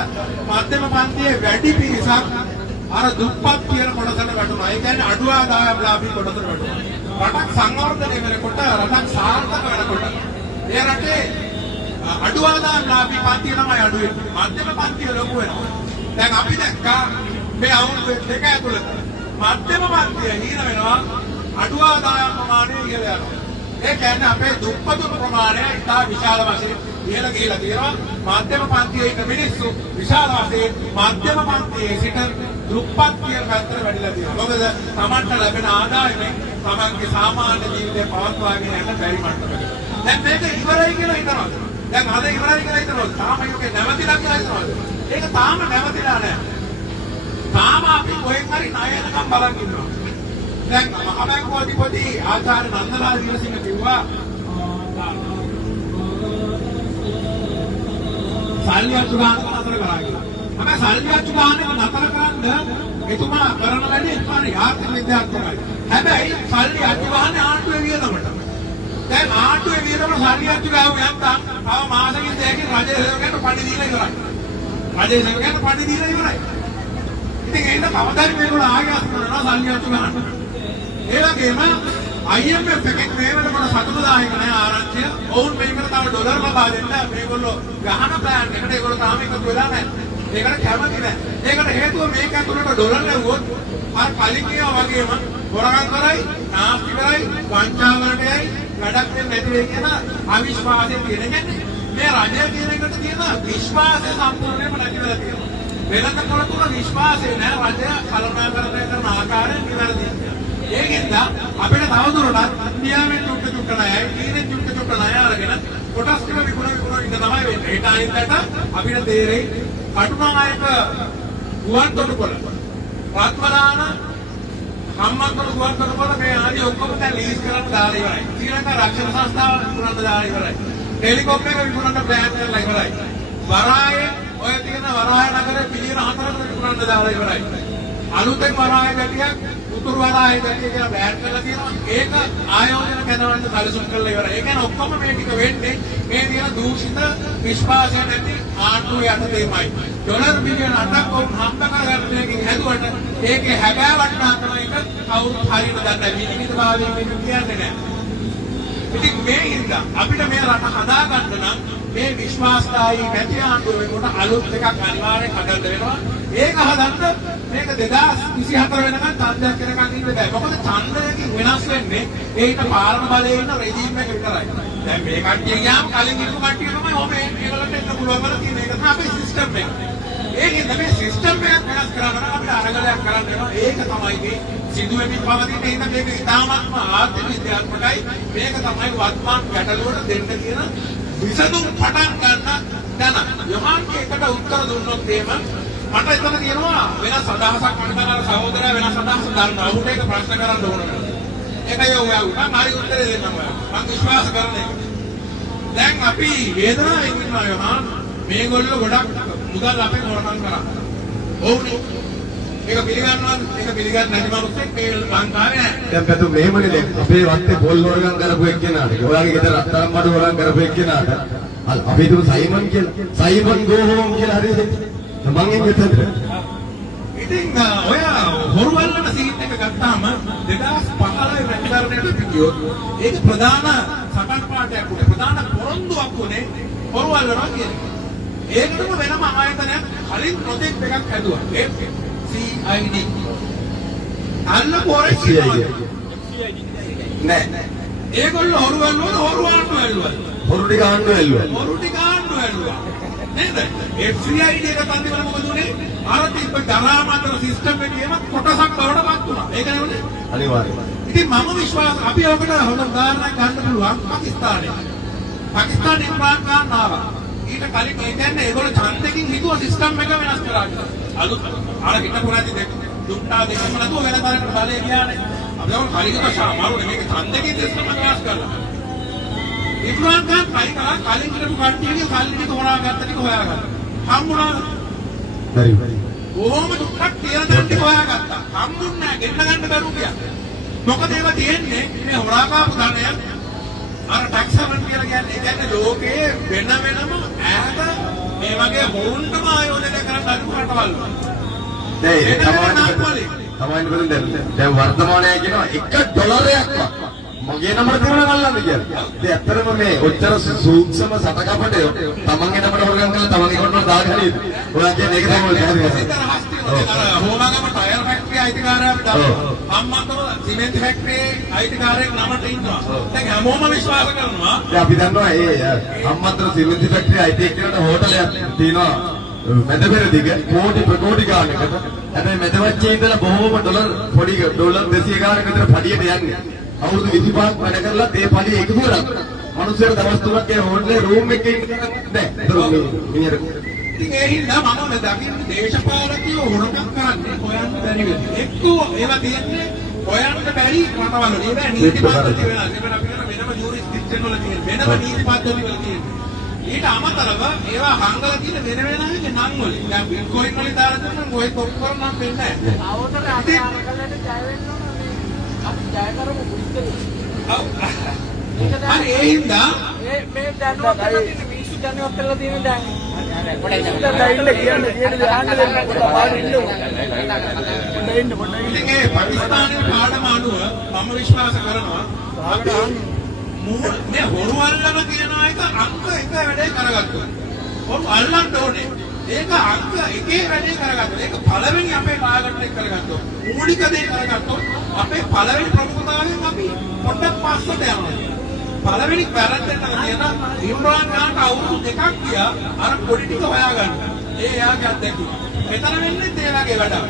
මධ්‍යම පන්තියේ වැඩි පිරිසක් අර දුප්පත් කියන කොටසට වැටුණා. ඒ කියන්නේ අඩු ආදායම් ලාභී කොටසට වැටුණා. රටක් සංවර්ධනය වෙනකොට රටක් සාර්ථක වෙනකොට ඒ රටේ අඩු ආදායම් ලාභී පන්තිය තමයි අඩු වෙන්නේ. මධ්‍යම පන්තිය ලොකු වෙනවා. දැන් අපි දැක්කා මේ අවුරුදු දෙක ඇතුළත මධ්‍යම පන්තිය හීන වෙනවා අඩු ආදායම් ප්‍රමාණය ඉහළ යනවා. ඒ කියන්නේ අපේ දුප්පතුන් ප්‍රමාණය ඉතා විශාල වශයෙන් ඉහළ ගිහිලා තියෙනවා. මධ්‍යම පන්තියේ ඉන්න මිනිස්සු විශාල වශයෙන් මධ්‍යම පන්තියේ සිට දුප්පත් කියන පැත්තට වැඩිලා තියෙනවා. මොකද Tamanට ලැබෙන ආදායමෙන් Tamanගේ සාමාන්‍ය ජීවිතය පවත්වාගෙන යන්න බැරි මට්ටමක. දැන් මේක ඉවරයි කියලා හිතනවා. දැන් අද ඉවරයි කියලා හිතනවා. තාම යෝගේ නැවතිලා කියලා හිතනවා. ඒක තාම නැවතිලා නැහැ. තාම අපි කොහෙන් හරි ණයනකම් බලන් ඉන්නවා. දැන් මහබැංකුව අධිපති ආචාර්ය නන්දලාල් දිනසිංහ කිව්වා සල්ලි අච්චු ගන්න නතර කරා කියලා. හැබැයි සල්ලි අච්චු ගන්න නතර කරන්න එතුමා කරන වැඩේ හරි ආර්ථික විද්‍යාත්මකයි. හැබැයි සල්ලි අච්චු ගන්න ආණ්ඩුවේ වියදමට. දැන් ආණ්ඩුවේ වියදම සල්ලි අච්චු ගාව නැත්නම් තව මාසෙකින් දෙකකින් රජයේ සේවකයන්ට පඩි දීලා ඉවරයි. රජයේ සේවකයන්ට පඩි දීලා ඉවරයි. ඉතින් ඒක කවදාද මේගොල්ලෝ ආයෙ අස්කරනවා සල්ලි අච්චු ගන්න. ඒ වගේම IMF එකෙන් මේ වෙනකොට සතුටුදායක නෑ ආරංචිය. ඔවුන් මේකට තව ඩොලර් ලබා දෙන්න මේගොල්ලෝ ගහන ප්ලෑන් එකට ඒගොල්ලෝ තාම එකතු වෙලා නෑ. ඒකට කැමති නෑ. ඒකට හේතුව මේක ඇතුළට ඩොලර් ලැබුවොත් අර කලින් කියවා වගේම හොරගම් කරයි, නාස්ති කරයි, වංචාවලට යයි, වැඩක් දෙන්නේ නැති වෙයි කියන අවිශ්වාසයෙන් කියන්නේ. මේ රජය කියන එකට තියෙන විශ්වාසය සම්පූර්ණයෙන්ම නැතිවලා තියෙනවා. වෙනතකොට තුන විශ්වාසය නෑ රජය කළමනාකරණය කරන ආකාරය නිවැරදි. ඒකෙන්ද අපිට තවදුරටත් ඉන්දියාවෙන් චුට්ට ණයයි, චීනෙන් චුට්ට ණය අරගෙන කොටස් ටික විකුණ ඉන්න තමයි වෙන්නේ. ඒට අනිද්දාට අපිට තේරෙයි කටුනායක ගුවන් තොටුපොළ, රත්මලාන හම්මන්තොට ගුවන් තොටුපොළ මේ ආදී ඔක්කොම දැන් ලීස් කරන්න දාලා ඉවරයි. ශ්‍රී ලංකා රක්ෂණ සංස්ථාව විකුණන්න දාලා ඉවරයි. ටෙලිකොම් එක විකුණන්න ප්ලෑන් කරලා ඉවරයි. වරායේ ඔය තියෙන වරාය නගරේ පිළිවෙල 4කට විකුණන්න දාලා ඉවරයි. අලුතෙන් වරාය ගැටියක් උතුරු වරාය ගැටිය කියලා බෑන් කරලා තියෙනවා. ඒක ආයෝජන කරනවට සැලසුම් කරලා ඉවරයි. ඒ කියන්නේ ඔක්කොම මේ ටික වෙන්නේ මේ තියෙන දූෂිත විශ්වාසය නැති ආණ්ඩුව යටතේමයි. ඩොලර් බිලියන 8ක් වුන් හම්බ කරගන්න එකකින් හැදුවට ඒකේ හැබෑ වටිනාකම එක කවුරුත් හරියට දන්නේ නැහැ. විනිවිද භාවයෙන් මේක කියන්නේ නැහැ. ඉතින් මේ හින්දා අපිට මේ රට හදාගන්න නම් මේ විශ්වාසදායී නැති ආණ්ඩුව වෙනකොට අලුත් එකක් අනිවාර්යෙන් හදන්න වෙනවා. ඒක හදන්න මේක 2024 වෙනකන් ඡන්දයක් කරගන්න ඉන්න බෑ. මොකද ඡන්දයකින් වෙනස් වෙන්නේ ඒකට පාලන බලයේ ඉන්න රෙජිම් එක විතරයි. දැන් මේ කට්ටිය ගියාම කලින් ඉන්න කට්ටිය තමයි ඔබ මේගොල්ලන්ට එන්න පුළුවන් වල තියෙන එක තමයි අපේ සිස්ටම් එක. ඒකෙන් මේ සිස්ටම් එක වෙනස් කරන්න අපිට අරගලයක් කරන්න වෙනවා. ඒක තමයි මේ සිදුවෙමින් පවතින ඉන්න මේක ඉතාමත්ම ආර්ථික විද්‍යාත්මකයි. මේක තමයි වත්මන් ගැටලුවට දෙන්න කියන විසඳුම් පටන් ගන්න දැන. යොහන්ගේ එකට උත්තර දුන්නොත් එහෙම මට එතන තියෙනවා වෙනස් අදහසක් මට සහෝදරයා වෙනස් අදහසක් ගන්නවා. උට ඒක ප්‍රශ්න කරන්න ඕන වෙනවා. ඒකයි ඔයා උන් හරි උත්තරේ දෙන්නම් ඔයා. මම විශ්වාස කරන එක. දැන් අපි වේදනාවෙන් ඉන්නවා යොහන්. මේගොල්ලෝ ගොඩක් මුදල් අපේ හොරකම් කරා. ඔව්නේ. ඒක පිළිගන්නේ නැති මනුස්සෙක් මේ ලංකාවේ නැහැ. දැන් පැතු මෙහෙමනේ දැන් අපේ වත්තේ පොල් හොරගම් කරපු එක්කෙනාට, ඔයාගේ ගෙදර අත්තරම් බඩු හොරගම් කරපු එක්කෙනාට අපි හිතුව සයිමන් කියලා. සයිමන් ගෝ හෝම් කියලා හරිද? මං එන්නේ එතනට. ඉතින් ඔය හොරුවල්ලන සීන් එක ගත්තාම 2015 රැකවරණයට ගියොත් ඒක ප්‍රධාන සටන් පාඨයක් උනේ, ප්‍රධාන පොරොන්දුවක් උනේ හොරුවල්ලනවා කියන්නේ. ඒකටම වෙනම ආයතනයක් කලින් ප්‍රොජෙක්ට් එකක් හැදුවා. ඒ CID. අල්ලපු CID. නෑ. ඒගොල්ලෝ හොරුවල්ලන හොරු ආණ්ඩුව ඇල්ලුවා. හොරු ටික ආණ්ඩුව ඇල්ලුවා. හොරු ටික ආණ්ඩුව ඇල්ලුවා. නේද? FCID එක තන්දි වල මොකද උනේ? අර තිබ්බ දරාමතර සිස්ටම් එකේම කොටසක් බවට පත් වුණා. ඒක නෙවෙයි. අනිවාර්යයෙන්. ඉතින් මම විශ්වාස අපි ඔකට හොඳ උදාහරණයක් ගන්න පුළුවන් පාකිස්තානයේ. පාකිස්තානයේ ඉම්රාන් ખાන් ආවා. ඊට කලින් ඒ කියන්නේ ඒගොල්ලෝ ඡන්දකින් හිතුව සිස්ටම් එක වෙනස් කරා කියලා. අලුත් අර හිටපු නැති දුක්ටා දෙකම නැතුව වෙන තරකට බලය ගියානේ. අපි ඔය කලින් මාරුනේ මේක ඡන්දකින් සිස්ටම් එක වෙනස් කරලා. ඉම්රාන් ખાන් කලින් හිටපු කට්ටියගේ සල්ලි ටික හොරාගත්ත ටික හොයාගත්තා. හම්බුණාද? හරි. කොහොමද ටිකක් තියන දන් ටික හොයාගත්තා. හම්බුන්නේ නැහැ ගෙන්න ගන්න බැරුව ගියා. මොකද ඒවා තියෙන්නේ මේ හොරාකාපු ධනය අර ටැක්ස් හරන් කියලා කියන්නේ ලෝකයේ වෙනම ඈත මේ වගේ හොරුන්ටම ආයෝජනය කරන්න අනුව රටවල්. තමයි දැන් වර්තමානයේ කියනවා $1ක්වත් මගේ නමට තියුණා නල්ලන්න කියලා. ඒ ඇත්තටම මේ ඔච්චර සූක්ෂම සටකපටය තමන්ගේ නමට හොරගම් කරලා තමන්ගේ කොටන දාගෙන ඉන්නේ. ඔයා කියන්නේ ඒක තමයි හෝමාගම ටයර් ෆැක්ටරි අයිතිකාරයාට අම්මතම සිමෙන්ති ෆැක්ටරි අයිතිකාරයෙක් නමට ඉන්නවා. දැන් හැමෝම විශ්වාස කරනවා. දැන් අපි දන්නවා ඒ අම්මතර සිමෙන්ති ෆැක්ටරි අයිතිකාරයට හෝටලයක් තියෙනවා. මැදපෙර දිග ප්‍රකෝටි ගානකට. හැබැයි මැදවච්චේ ඉඳලා බොහෝම ඩොලර් 200 ගානක විතර පඩියට යන්නේ. අවුරුදු 25ක් වැඩ කරලා ඒ පඩිය එකතු කරා. මිනිස්සුන්ට දවස් 3ක් ඒ හෝටලේ රූම් එකේ ඉන්න නෑ. ඉතින් ඒ හින්දා මම දකින්නේ දේශපාලකයෝ හොරකම් කරන්නේ හොයන්න බැරි වෙන්නේ. එක්කෝ ඒවා තියෙන්නේ හොයන්න බැරි රටවල. ඒවා නීති පද්ධති වෙනවා. ඒවා අපි කරන වෙනම ජූරිස්ඩික්ෂන් වල තියෙන වෙනම නීති පද්ධති වල තියෙන. ඊට අමතරව ඒවා හංගලා තියෙන වෙන වෙනම නම් වලින්. දැන් බිට්කොයින් වලින් දාලා තියෙනවා මොකද කොප් කරනම් වෙන්නේ නැහැ. අවතර අරගලට ජය වෙන්න ඕන මේ අපි ජය කරමු පුස්තකේ. අර ඒ හින්දා මේ දැනුවත් කරලා තියෙන මිනිස්සු දැනුවත් කරලා තියෙන දැන් පොඩ්ඩක් කියන්නේ ආන්න දෙන්න පොඩ්ඩක් පාඩම් ඉන්න ඉතින් ඒ පාකිස්තානයේ පාඩම අනුව මම විශ්වාස කරනවා මේ හොරු අල්ලන කියන එක අංක එක වැඩේ කරගත්තා. හොරු අල්ලන්න ඕනේ. ඒක අංක එකේ වැඩේ කරගත්තා. ඒක පළවෙනි අපේ ටාගට් එක කරගත්තා. මූලික දේ කරගත්තොත් අපේ පළවෙනි ප්‍රමුඛතාවයෙන් අපි පොඩ්ඩක් පස්සට යනවා. පළවෙනි වැරද්ද එක කියන ඉම්රාන් ખાන්ට අවුරුදු 2ක් ගියා අර පොඩි ටික හොයාගන්න. ඒ එයාගේ අත්දැකීම. මෙතන වෙන්නේ ඒ වගේ වැඩක්.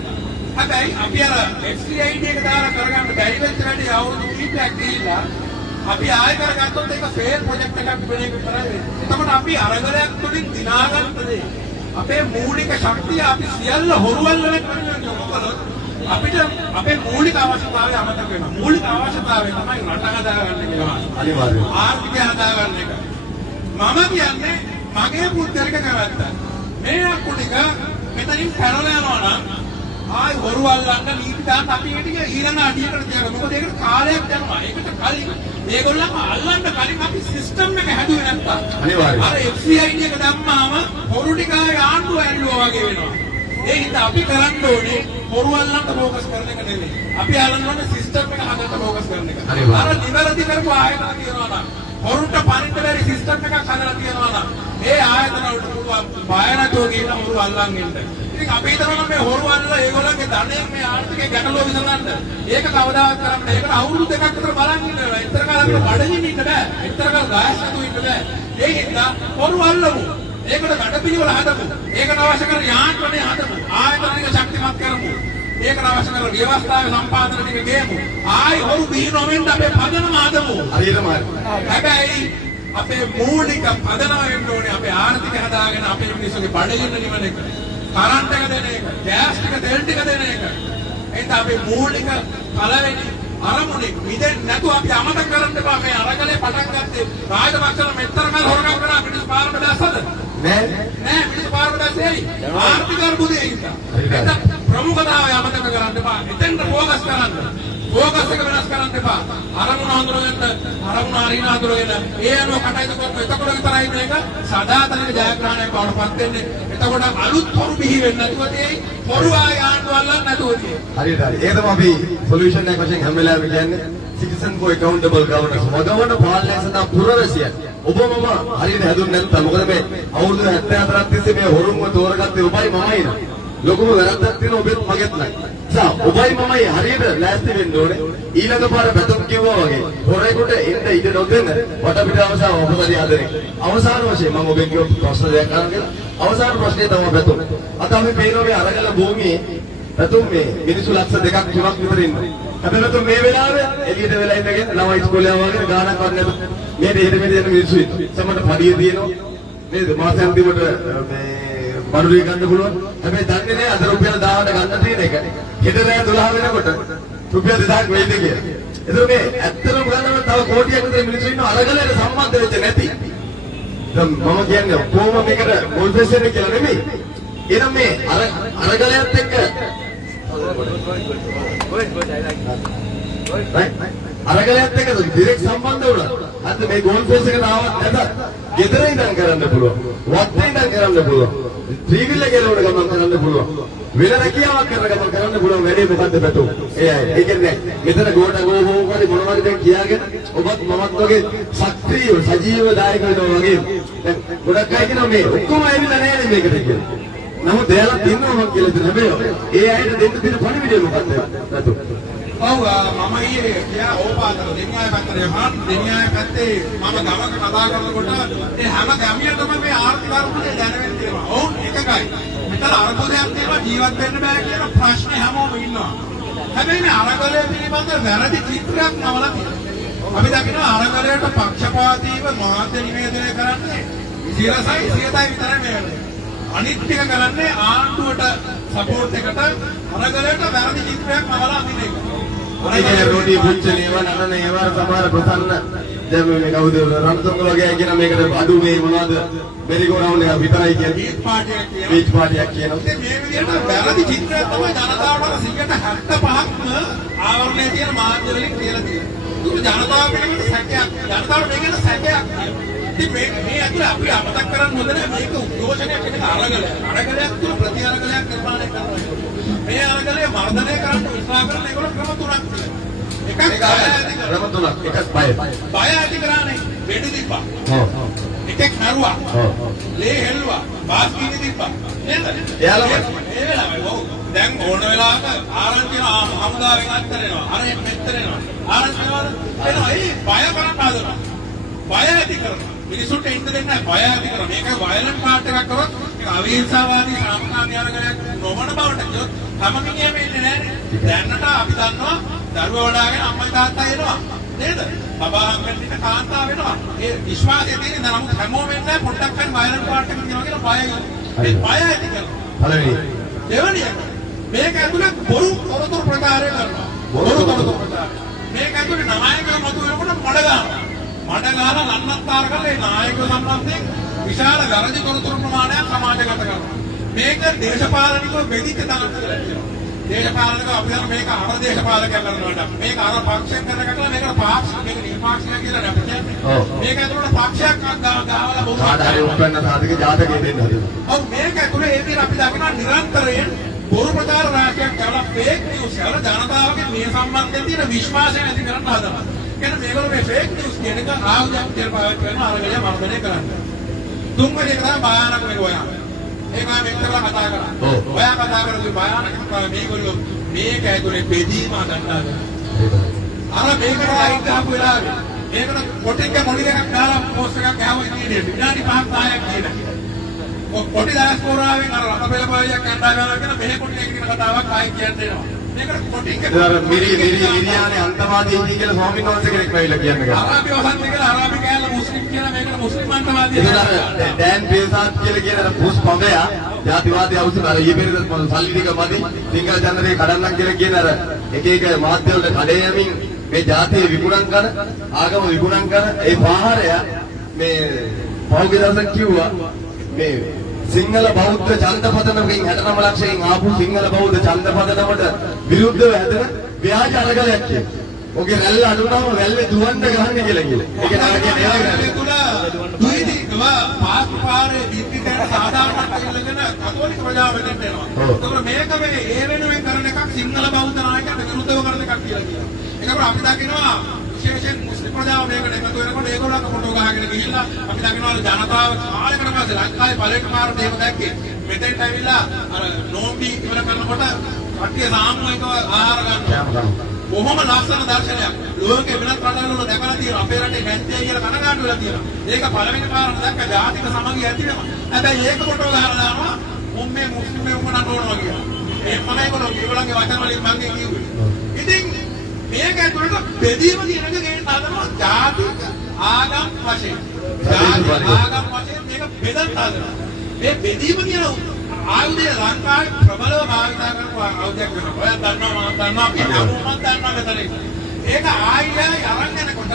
හැබැයි අපි අර FCID එක දාලා කරගන්න බැරි වෙච්ච වැඩේ අවුරුදු කීපයක් ගිහිල්ලා අපි ආයෙ කරගත්තොත් ඒක ෆේල් ප්‍රොජෙක්ට් එකක් වෙන එක කරන්නේ. එතකොට අපි අරගලයක් තුලින් දිනාගන්න දේ අපේ මූලික ශක්තිය අපි සියල්ල හොරුවල්වල කරනවා. අපිට අපේ මූලික අවශ්‍යතාවය අමතක වෙනවා. මූලික අවශ්‍යතාවය තමයි රට හදාගන්න කියලා. අනිවාර්යයෙන්. ආර්ථිකය හදාගන්න එක. මම කියන්නේ මගේ පුද්ගලික කැමැත්ත. මේ අකුටික මෙතනින් පැනලා යනවා නම් ආයි හොරු අල්ලන්න නීති දාන්න අපි ටික ඊළඟ අඩියකට තියනවා. මොකද ඒකට කාලයක් යනවා. ඒකට කලින් මේගොල්ලන්ව අල්ලන්න කලින් අපි සිස්ටම් එක හැදුවේ නැත්තම් අනිවාර්යයෙන්. අර FCID එක දැම්මාම හොරු ටික ආණ්ඩුව ඇල්ලුවා වගේ වෙනවා. ඒ හින්දා අපි කරන්න ඕනේ හොරු අල්ලන්න ફોකස් කරන එක නෙමෙයි. අපි අල්ලන්න ඕනේ සිස්ටම් එක හදන්න ફોකස් කරන එක. අර නිවැරදි කරපු ආයතන තියනවා නම් හොරුන්ට පනින්න බැරි සිස්ටම් එකක් හදලා තියනවා නම් ඒ ආයතන වලට පුළුවන් බය නැතුව ගිහින් හොරු අල්ලන් ඉන්න. ඉතින් අපි හිතනවා මේ හොරු අල්ලලා ඒගොල්ලන්ගේ ධනයෙන් මේ ආර්ථිකය ගැටලුව විසඳන්න. ඒක කවදාවත් කරන්නේ. ඒකට අවුරුදු 2ක් විතර බලන් ඉන්න වෙනවා. එතර කාලෙකට බඩගින්න ඉන්න බෑ. එතර කාල ගායස් නැතුව ඉන්න බෑ. ඒ හින්දා හොරු අල්ලමු. ඒකට වැඩපිළිවෙල හදමු. ඒකට අවශ්‍ය කරන යාන්ත්‍රණය හදමු. ආයතනික ශක්තිමත් කරමු. ඒකට අවශ්‍ය කරන ව්‍යවස්ථාවේ සම්පාදන ටික ගේමු. ආයි හොරු බිහි නොවෙන්න අපේ පදනම හදමු. හරියටම හරි. හැබැයි අපේ මූලික පදනම වෙන්න ඕනේ අපේ ආර්ථිකය හදාගෙන අපේ මිනිස්සුගේ බඩගින්න නිවන එක. කරන්ට් එක දෙන එක, ගෑස් ටික තෙල් ටික දෙන එක. එතන අපේ මූලික පළවෙනි අරමුණේ මිදෙන්නේ නැතුව අපි අමතක කරන්න එපා. මේ අරගලේ පටන් ගත්තේ රාජපක්ෂලා මෙතර කල් හොරගම් කරා මිනිස් පාරට දැස්සද? නෑ මිනිස් පාරට දැස්සේයි. ආර්ථික අර්බුදේ හින්දා. එතන ප්‍රමුඛතාවය අමතක කරන්න එපා. එතෙන්ට ફોකස් කරන්න. ફોකස් එක වෙනස් කරන්න එපා. අරමුණ හඳුනගන්න, අරමුණ අරින හඳුනගෙන ඒ අනුව කටයුතු කරන එතකොට විතරයි මේක සදාතනික ජයග්‍රහණයක් බවට පත් වෙන්නේ. එතකොට අලුත් හොරු බිහි වෙන්නේ නැතුව තියෙයි. හොරු ආය ආණ්ඩුව අල්ලන්න නැතුව තියෙයි. හරියට හරි. ඒක තමයි අපි සොලියුෂන් එක වශයෙන් හැම වෙලාවෙම කියන්නේ citizen for accountable governance. මගවන පාලනය සඳහා පුරවැසිය. ඔබ මම හරියට හැදුන්නේ නැත්නම් මොකද මේ අවුරුදු 74ක් තිස්සේ මේ හොරුන්ව තෝරගත්තේ ඔබයි මමයි නේ. ලොකුම වැරද්දක් තියෙනවා ඔබෙත් මගෙත් නෑ. ඔබයි මමයි හරියට ලෑස්ති වෙන්න ඕනේ. ඊළඟ පාර බැතුම් කිව්වා වගේ හොරෙකුට එන්න ඉඩ නොදෙන්න වටපිට අවසාන ඔබතරි ආදරේ. අවසාන වශයෙන් මම ඔබෙන් කියව ප්‍රශ්න දෙකක් අහන්න කියලා. අවසාන ප්‍රශ්නේ තමයි බැතුම්. අද අපි පේනවා මේ අරගල භූමියේ බැතුම් මේ මිනිස්සු ලක්ෂ 2ක් 3ක් විතර ඉන්නවා. හැබැයි බැතුම් මේ වෙලාවේ එළියට වෙලා ඉඳගෙන ළමයි ඉස්කෝලේ යනවා වගේ ගානක් වන්න නැතු. මේ දෙහෙට මෙතන මිනිස්සු ඉන්නවා. සමහරට පඩිය තියෙනවා. නේද? මාසෙන්දිවට මේ බඩුලිය ගන්න පුළුවන්. හැබැයි දන්නේ නැහැ අද රුපියල් 1000කට ගන්න තියෙන එක. හෙට රෑ 12 වෙනකොට රුපියල් 2000ක් වෙයිද කියලා. ඒක මේ ඇත්තටම ගන්නම තව කෝටියක් විතර මිනිස්සු ඉන්නවා අරගලයට සම්බන්ධ වෙච්ච නැති. දැන් මම කියන්නේ කොහොම මේකට මොල්ෆෙස් වෙන්නේ කියලා නෙමෙයි. එහෙනම් මේ අරගලයත් එක්ක අරගලයත් එක්ක ඩිරෙක්ට් සම්බන්ධ වුණා. අද මේ ගෝල් ෆේස් එකට ආවත් නැත. ගෙදර ඉඳන් කරන්න පුළුවන්. වත්තේ ඉඳන් කරන්න පුළුවන්. ත්‍රිවිල් එකේ රෝඩ ගමන් කරන්න පුළුවන්. වෙන රැකියාවක් කරන කරන්න පුළුවන් වැඩේ මොකද්ද බතෝ? ඒ කියන්නේ මෙතන ගෝඩ ගෝහෝ කරේ මොනවද දැන් කියාගෙන ඔබත් මමත් වගේ ශක්තිය සජීව දායක වෙනවා වගේ. දැන් ගොඩක් අය කියනවා මේ ඔක්කොම ඇවිල්ලා නැහැ නේ මේකට කියලා. නමුත් එයාලා දිනනවා මම කියලා දෙන හැබැයි ඒ අයට දෙන්න තියෙන පණිවිඩය මොකද්ද බතෝ? ඔව් මම ඊයේ ගියා ඕපාතර දෙන්නාය පැත්තට යහන් දෙන්නාය පැත්තේ මම ගමක කතා කරනකොට ඒ හැම ගැමියටම මේ ආර්ථික අර්බුදය දැනෙන්න තියෙනවා. ඔව් එකයි. මෙතන අර්බුදයක් තියෙනවා ජීවත් වෙන්න බෑ කියන ප්‍රශ්නේ හැමෝම ඉන්නවා. හැබැයි මේ අරගලය පිළිබඳ වැරදි චිත්‍රයක් නවලා තියෙනවා. අපි දකිනවා අරගලයට පක්ෂපාතීව මාධ්‍ය නිවේදනය කරන්නේ 100යි 100යි විතරයි මේ වෙන්නේ. අනිත් එක කරන්නේ ආණ්ඩුවට සපෝට් එකට අරගලයට වැරදි චිත්‍රයක් මවලා අඳින එක. ඒ රෝටි පුච්චන ඒවා නනන ඒවා සමහර ප්‍රසන්න දැන් මේ කවුද රණතුංග වගේ කියන මේකට අඩු මේ මොනවද මෙරිගෝ රවුන්ඩ් එක විතරයි කියන්නේ බීච් පාටියක් කියනවා. බීච් පාටියක් කියනවා. ඉතින් මේ විදිහට වැරදි චිත්‍රයක් තමයි ජනතාවට 75%ක්ම ආවරණය තියෙන මාධ්‍ය වලින් කියලා තියෙනවා. ඒක ජනතාව පිළිබඳ සැකයක්. ජනතාවට මේකට සැකයක්. ඉතින් මේ අතුල අපි අමතක කරන්න හොඳ නැහැ මේක උද්ඝෝෂණයක් එක අරගලයක්. අරගලයක් තුන ප්‍රති අරගලයක් නිර්මාණය කරනවා. මේ අරගලය මර්ධනය කරන්න උත්සාහ කරන ඒගොල්ලෝ ක්‍රම තුනක් තියෙනවා. ක්‍රම තුනක්. එකක් බය. බය ඇති කරන්නේ වෙඩි දීපා. ඔව්. එකෙක් මරුවා. ඔව්. ලේ හෙල්ලුවා. බාස්කීනි දීපා. නේද? එයාලම ඒ වෙලාවේ ඔව්. දැන් ඕන වෙලාවක ආරංචි හමුදාවෙන් අත්තරේනවා. අර මෙත්තරේනවා. ආරංචි එනවා. ඒ බය කරන්න හදනවා. බය ඇති කරනවා. මිනිසුන්ට ඉන්න දෙන්නේ නැහැ. බය ඇති කරනවා. මේක වයලන්ට් පාර්ට් එකක් කරොත් ඒක අවිහිංසාවාදී සාමකාමී අරගලයක් නොවන බවට කියොත් හැමමිනියම ඉන්නේ නැහැ. දැනට අපි දන්නවා දරුවෝ වඩාගෙන අම්මයි තාත්තා එනවා. නේද? බබාංගන් ඉන්න කාන්තාව වෙනවා. ඒ විශ්වාසය තියෙන නමුත් හැමෝම වෙන්නේ පොඩ්ඩක් හරි වයලන්ට් පාර්ට් එකක් කියනවා කියලා බයයි. ඒ බය ඇති කරනවා. පළවෙනි. දෙවෙනි එක මේක ඇතුලේ බොරු තොරතුරු ප්‍රචාරය කරනවා. බොරු තොරතුරු ප්‍රචාරය. මේක ඇතුලේ නායකයෝ මතු වෙනකොට මඩ ගන්නවා. මඩ ගහලා ලන්නත්තර කරලා ඒ නායකයෝ සම්බන්ධයෙන් විශාල වැරදි තොරතුරු ප්‍රමාණයක් සමාජගත කරනවා. මේක දේශපාලනිකව බෙදිච්ච තාක්ෂ කියලා කියනවා. දේශපාලනිකව අපි දන්න මේක අර දේශපාලකයන් කරනවට මේක අර පක්ෂයෙන් කරන එකකට මේකට පාක්ෂික මේක නිර්පාක්ෂික කියලා නෑ කියන්නේ. ඔව්. මේක ඇතුළට පක්ෂයක් ගාවලා බොහෝ සාධාරණ උත්පන්න සාධක ජාතකයේ දෙන්න හදනවා. ඔව් මේක ඇතුළේ ඒ විදිහට අපි දකිනවා නිරන්තරයෙන් බොරු ප්‍රචාර රාශියක් කරලා ෆේක් නිවුස් කරලා ජනතාවගේ මේ සම්බන්ධයෙන් තියෙන විශ්වාසය නැති කරන්න හදනවා. කියන්නේ මේගොල්ලෝ මේ ෆේක් නිවුස් කියන එක ආයුධයක් කියලා පාවිච්චි කරන අරගලය මර්ධනය කරන්නේ. තුන්වෙනි එක තමයි භයානක මේක ඔයා. ඒක මම එක්කලා කතා කරා. ඔයා කතා කරලා භයානක මේගොල්ලෝ මේක ඇතුලේ බෙදීම ගන්නවා. අර මේකට ලයිට් දාපු වෙලාවේ මේකට පොටික මොඩි එකක් දාලා පෝස්ට් එකක් ගහුවා ඉන්නේ විනාඩි 5ක් 10ක් කියලා. පොටි දාස්පෝරාවෙන් අර රටබෙල පාවියක් කණ්ඩා ගන්නවා කියලා මෙහෙ පොටි එක කියන කතාවක් ආයි කියන්න දෙනවා. මේකට පොටි එක මිරියානේ අන්තවාදී කියලා ස්වාමීන් වහන්සේ කෙනෙක් වෙයිලා කියන්නේ. අරාබි වසන්ත කියලා අරාබි කෑල්ල මුස්ලිම් කියලා මේකට මුස්ලිම් අන්තවාදී. ඒක දැන් පේසාත් කියලා කියන පුස් පොඹයා ජාතිවාදී අවුස්සන අර ඊපෙරද සල්ලි ටික මදි සිංහල ජනරේ කඩන්නම් කියලා කියන අර එක එක මාධ්‍ය වලට කඩේ යමින් මේ ජාතිය විකුණම් කරන ආගම විකුණම් කරන ඒ පාහරය මේ පහුගිය දවසක් කිව්වා මේ සිංහල බෞද්ධ ඡන්දපතනකින් 69 ලක්ෂයෙන් ආපු සිංහල බෞද්ධ ඡන්දපතනකට විරුද්ධව හැදෙන ව්‍යාජ අරගලයක් කියලා. ඔගේ රැල්ල අඩුනම වැල්ලේ දුවන්න ගහන්නේ කියලා කිව්වා. ඒක තමයි කියන්නේ ඒගොල්ලෝ පාස්පාරේ දීපිතේ සාධාරණයක් ඉල්ලගෙන කතෝලික ප්‍රජාව වෙන්න යනවා. ඒකෝර මේක මේ ඒ වෙනුවෙන් කරන එකක් සිංහල බෞද්ධ නායකයන්ට විරුද්ධව කරන එකක් කියලා කියනවා. ඒකෝර අපි දකිනවා විශේෂයෙන් මුස්ලිම් ප්‍රජාව මේකට එකතු වෙනකොට ඒගොල්ලෝ ෆොටෝ ගහගෙන ගිහිල්ලා අපි දකිනවා ජනතාව කාලයකට පස්සේ ලංකාවේ පළවෙනි මාර දේම දැක්කේ මෙතෙන්ට ඇවිල්ලා අර නෝම්බි ඉවර කරනකොට කට්ටිය සාමූහිකව ආහාර ගන්නවා. බොහොම ලස්සන දර්ශනයක්. ලෝකේ වෙනත් රටවල වල දැකලා තියෙනවා. අපේ රටේ නැත්තේ කියලා කනගාටු වෙලා තියෙනවා. ඒක පළවෙනි පාරට දැක්ක ජාතික සමගිය ඇති වෙනවා. හැබැයි ඒක ෆොටෝ ගහලා දානවා මොම්මේ මුස්ලිම් මෙවුනට ඕනවා කියලා. ඒ තමයි ඒගොල්ලෝගේ වචන වලින් මම කිව්වේ. ඉතින් මේක ඇතුළට බෙදීම කියන එක ගේන්න හදනවා ජාතික ආගම් වශයෙන්. ආගම් වශයෙන් මේක බෙදන්න හදනවා. මේ බෙදීම කියන ආයුධය ලංකාවේ ප්‍රබලව භාවිත කරපු ආයුධයක් වෙනවා. ඔයා දන්නවා මම දන්නවා අපි හැමෝම දන්නවා මෙතන. ඒක ආයුධය අරන් යනකොට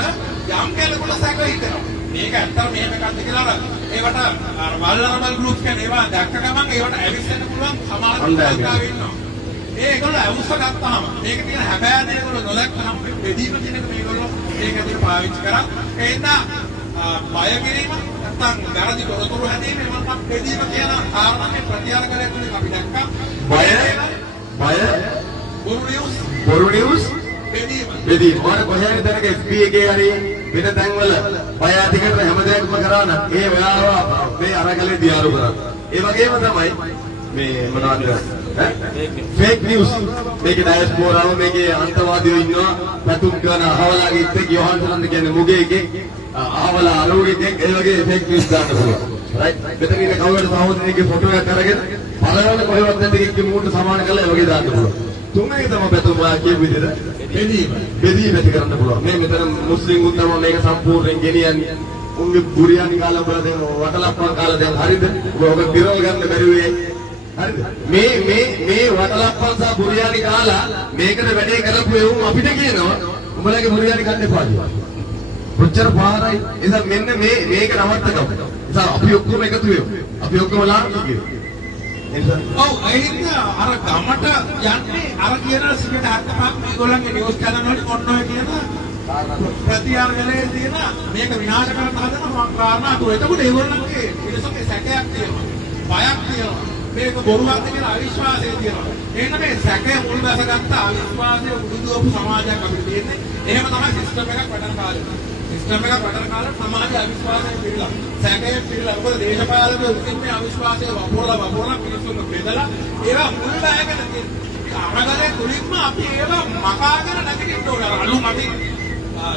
යම් කෙනෙකුට සැක හිතෙනවා. මේක ඇත්තට මෙහෙම එකක්ද කියලා අර ඒවට අර වල්නරබල් ගෲප්ස් කියන ඒවා දැක්ක ගමන් ඒවට ඇවිස්සෙන්න පුළුවන් සමහර ලංකාවේ ඉන්නවා. ඒගොල්ලෝ අවශ්‍ය ගත්තාම මේක තියෙන හැබෑ දේවල් නොදැක්කම බෙදීම කියන එක මේගොල්ලෝ මේක ඇතුලේ පාවිච්චි කරා. ඒ නිසා බය කිරීම නැත්නම් වැරදි තොරතුරු හැදීම එවනම් බෙදීම කියන කාරණාවේ ප්‍රතිආරකලයක් තුලින් අපි දැක්කා. බය බොරු නිවුස් බෙදීම මොන කොහේද දැනක FB එකේ හරි වෙන තැන්වල බය ඇති කරන හැම දෙයක්ම කරා නම් ඒ වෙලාව මේ අරගලේ දියාරු කරා. ඒ වගේම තමයි මේ මොනවද ෆේක් නිවුස් මේකේ ඩයස්පෝරාව මේකේ අන්තවාදීෝ ඉන්නවා පැතුම් කරන අහවලාගේ ඉත්තේ යෝහන්සන්ද කියන්නේ මුගේ එකේ අහවලා අරෝගේ ඒ වගේ ෆේක් නිවුස් දාන්න පුළුවන් රයිට් මෙතන ඉන්න කවුරුද සහෝදරයෙක්ගේ ෆොටෝ එකක් අරගෙන පළවෙනි කොහෙවත් නැති එකේ මූට සමාන කරලා ඒ වගේ දාන්න පුළුවන් තුන්වෙනි තමයි පැතුම් කියපු විදිහට බෙදීම ඇති කරන්න පුළුවන් මේ මෙතන මුස්ලිම් උන් තමයි මේක සම්පූර්ණයෙන් ගෙනියන්නේ උන්ගේ බුරියානි කාලා උඹලා දැන් වටලප්පන් කාලා දැන් හරිද? ඔබ දිරව ගන්න බැරි වෙයි. හරිද? මේ වටලප්පන් සහ බුරියානි කාලා මේකට වැඩේ කරපු එවුන් අපිට කියනවා උඹලගේ බුරියානි ගන්න එපා කියලා. කොච්චර පාරයි. එතන මෙන්න මේක නවත්තගමු. එතන අපි ඔක්කොම එකතු වෙමු. අපි ඔක්කොම ලාංකික වෙමු. ඔව් ඒක අර ගමට යන්නේ අර කියන 75ක් මේගොල්ලන්ගේ නිවුස් channel වලින් ඔන්න ඔය කියන ප්‍රතිආරගලේ තියෙන මේක විනාශ කරන්න හදන කාරණා තුන. එතකොට ඒගොල්ලන්ගේ මිනිස්සුන්ගේ සැකයක් තියෙනවා. බයක් තියෙනවා. මේක බොරුවක්ද කියලා අවිශ්වාසය තියෙනවා. එහෙනම් මේ සැකය මුල් බැසගත්ත අවිශ්වාසය උදුදුවපු සමාජයක් අපිට තියෙන්නේ. එහෙම තමයි සිස්ටම් එකක් වැඩන කාලේ. සිස්ටම් එකක් වැඩන කාලේ සමාජ අවිශ්වාසයෙන් පිළිලා. සැකයෙන් පිළිලා. මොකද දේශපාලකයෝ විසින් මේ අවිශ්වාසය වපුරලා මිනිස්සුන්ව බෙදලා ඒවා මුල් බැහැගෙන තියෙනවා. අරගලේ තුලින්ම අපි ඒවා මකාගෙන නැගිටින්න ඕන. අලු මතින්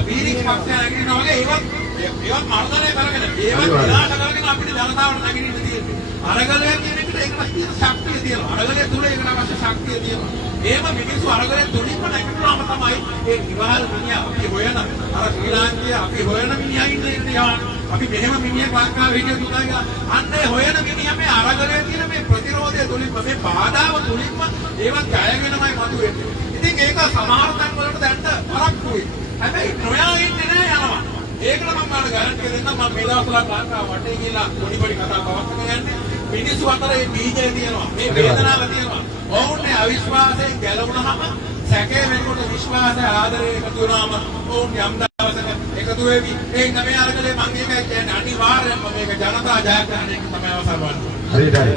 වීරික් පක්ෂය නැගිටිනවා වගේ ඒවත් මර්ධනය කරගෙන ඒවත් විනාශ කරගෙන අපිට ජනතාවට නැගිටින්න තියෙන්නේ. අරගලය කියන එකට ඒකට තියෙන ශක්තිය තියෙනවා. අරගලය තුල ඒකට අවශ්‍ය ශක්තිය තියෙනවා. එහෙම මිනිස්සු අරගලය තුලින්ම නැගිටිනාම තමයි ඒ ඉවහල් මිනිහා අපි හොයන අර ශ්‍රී ලාංකේය අපි හොයන මිනිහා ඉන්නේ යන්නේ. අපි මෙහෙම මිනිහෙක් ලංකාවේ හිටිය දුන්නා අන්නේ හොයන මිනිහා මේ අරගලය කියන මේ ප්‍රතිරෝධය තුලින්ම මේ බාධාව තුලින්ම ඒවත් ජයගෙනමයි මතුවෙන්නේ. ඉතින් ඒක සමහර තැන් වලට දැන්න පරක්කුයි. හැබැයි නොයා ඉන්නේ නෑ යනවා. ඒකට මම ගන්න ගැරන්ටි දෙන්න මම මේ දවස්වල ලංකාව වටේ ගිහලා පොඩි කතා පවත්වගෙන යන්නේ. මිනිස්සු අතර මේ බීජය තියෙනවා. මේ වේදනාව තියෙනවා. ඔවුන්ගේ අවිශ්වාසයෙන් ගැලවුණාම සැකේ වෙනකොට විශ්වාසය ආදරය එකතු වුණාම ඔවුන් යම් දවසක එකතු වෙවි. ඒ තමයි අරගලේ මම එකයි කියන්නේ අනිවාර්යයෙන්ම මේක ජනතා ජයග්‍රහණයක තමයි අවසන් වන්නේ. හරියටයි.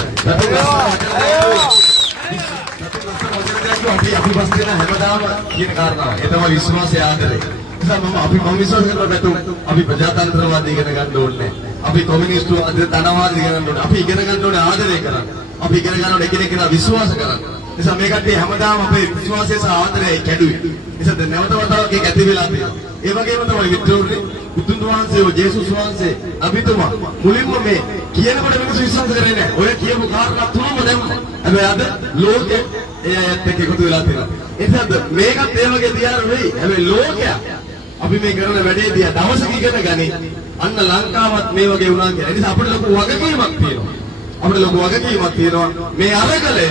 අපි බස් දෙන හැමදාම කියන කාරණාව. ඒ තමයි විශ්වාසය ආදරය. මම විශ්වාස කරනවා බැතුම් අපි ප්‍රජාතන්ත්‍රවාදී ඉගෙන ගන්න ඕනේ. අපි කොමියුනිස්ට් ධනවාදී ඉගෙන ගන්න ඕනේ. අපි ඉගෙන ගන්න ඕනේ ආදරය කරන්න. අපි ඉගෙන ගන්න ඕනේ එකිනෙකා විශ්වාස කරන්න. නිසා මේ කට්ටිය හැමදාම අපේ විශ්වාසය සහ ආදරය කැඩුවේ. නිසා දැන් නැවත වතාවක් ඒක ඇති වෙලා තියෙනවා. ඒ වගේම තමයි වික්ටෝරිය බුදුන් වහන්සේ ජේසුස් වහන්සේ අභිතුමා මුලින්ම මේ කියනකොට මිනිස්සු විශ්වාස කරන්නේ නැහැ. ඔය කියපු කාරණා තුනම දැම්මා. හැබැයි අද ලෝකෙ එයාත් එක්ක එකතු වෙලා තියෙනවා. ඒ නිසා මේකත් ඒ වගේ තියාර වෙයි. හැබැයි ලෝකයා අපි මේ කරන වැඩේ දිහා දවසක ඉගෙන ගනි. අන්න ලංකාවත් මේ වගේ වුණා කියලා. ඒ නිසා අපිට ලොකු වගකීමක් තියෙනවා. අපිට ලොකු වගකීමක් තියෙනවා. මේ අරගලය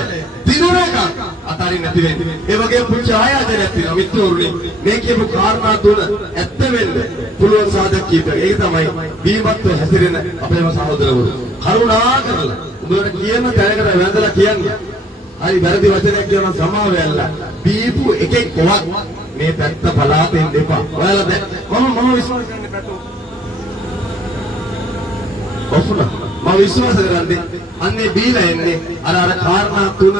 දිනුනක අතාරින්න නැති වෙන්නේ. ඒ වගේ පුංචි ආයාදනයක් තියෙනවා මිත්‍රෝරුනි. මේ කියපු කාරණා තුන ඇත්ත වෙන්න පුළුවන් සාධක කීපයක්. ඒක තමයි බීමත්ව හැසිරෙන අපේම සහෝදරවරු. කරුණා කරලා උඹලට කියන තැනකට වැඳලා කියන්නේ. හරි වැරදි වචනයක් කියනවා සමාව වෙල්ලා. බීපු එකෙක් කොහොමද මේ පැත්ත පලාතෙන් දෙපා. ඔයාලා දැන් මම විශ්වාස කරන්නේ පැතු. ඔෆුන මම විශ්වාස කරන්නේ අන්නේ බීලා එන්නේ අර කාරණා තුන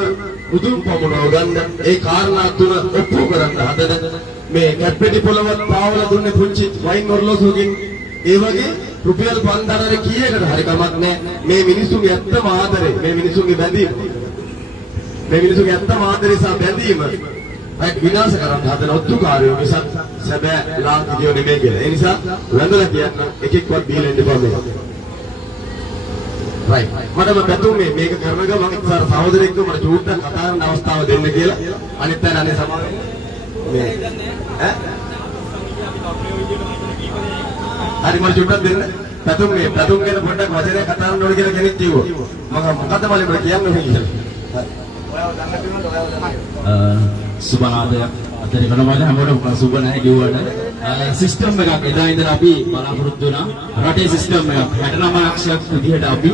මුදුන් පමුණව ගන්න. ඒ කාරණා තුන ඔප්පු කරන්න හදන මේ කැප්පෙටි පොළවත් පාවල දුන්නේ පුංචි වයින් ඔරලෝසුවකින්. ඒ වගේ රුපියල් 5000 කීයකට හරි කමක් නැහැ. මේ මිනිස්සුන්ගේ ඇත්තම ආදරේ, මේ මිනිස්සුන්ගේ බැඳීම. මේ මිනිස්සුන්ගේ ඇත්තම ආදරේ සහ බැඳීම විනාශ කරන්න හදන ඔත්තුකාරයෝ නිසා සැබෑ ලාංකිකයෝ නෙමෙයි කියලා. ඒ නිසා වැඳලා කියන්නේ එකෙක්වත් දීලා ඉන්න එපා මේක. රයිට්. මටම බැතුම් මේක කරන ගමන් මම සහෝදරෙක්ව මට චූට්ටක් කතා කරන්න අවස්ථාව දෙන්න කියලා. අනිත් අය අනේ සමාව මේ හරි මට චූට්ටක් දෙන්න. බැතුම් ගැන පොඩ්ඩක් වචනයක් කතා කරන්න ඕනේ කියලා කෙනෙක් කිව්වා. මම මොකද්ද මට කියන්නේ කියලා. සුබනාදයක් අතර වෙනවද හැමෝටම සුබ නැහැ කිව්වට සිස්ටම් එකක් එදා ඉඳලා අපි බලාපොරොත්තු වුණා රටේ සිස්ටම් එකක් 69 ලක්ෂයක් විදිහට අපි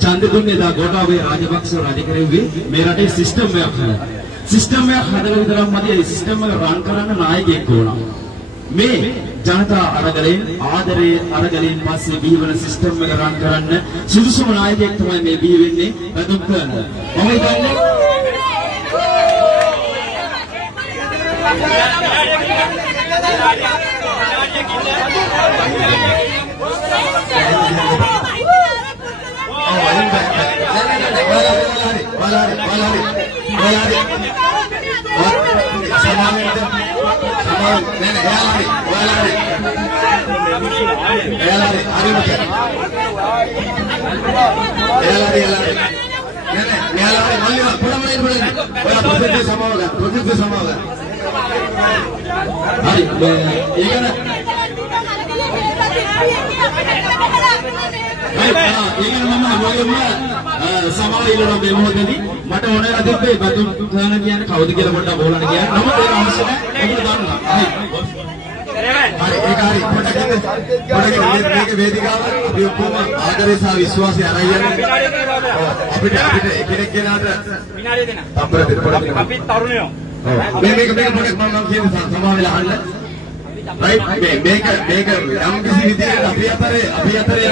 ඡන්ද දුන්නේ එදා ගෝඨාභය රාජපක්ෂ රජ කරෙව්වේ මේ රටේ සිස්ටම් එකක් හදලා සිස්ටම් එකක් හදලා විතරක් මදි ඒ සිස්ටම් එක රන් කරන්න නායකයෙක් ඕන මේ ජනතා අරගලෙන් ආදරේ අරගලෙන් පස්සේ බිහිවන සිස්ටම් එක රන් කරන්න සුදුසුම නායකයෙක් තමයි මේ බිහි වෙන්නේ බඳුන් කරන මම හිතන්නේ Hari, ඒකන මම මොකෙම සමාව ඉල්ලනවා මේ මොහොතේදී මට ඕනේ තිබ්බේ බතුම් ගාන කියන්නේ කවුද කියලා පොඩ්ඩක් බලන්න කියන්නේ නමුත් ඒක අවශ්‍ය නැහැ ඒක දන්නවා හරි හරි ඒක හරි පොඩ්ඩක් මේක වේදිකාව අපි ඔක්කොම ආදරේ සහ විශ්වාසය අරගෙන අපිට කෙනෙක් කෙනාට විනාඩිය දෙන්න. තම්බර දෙන්න පොඩ්ඩක් අපි තරුණයෝ. මේක පොඩ්ඩක් මම කියන්නේ සමාව වෙලා අහන්න රයිට් මේක යම් කිසි විදිහකට අපි අතරේ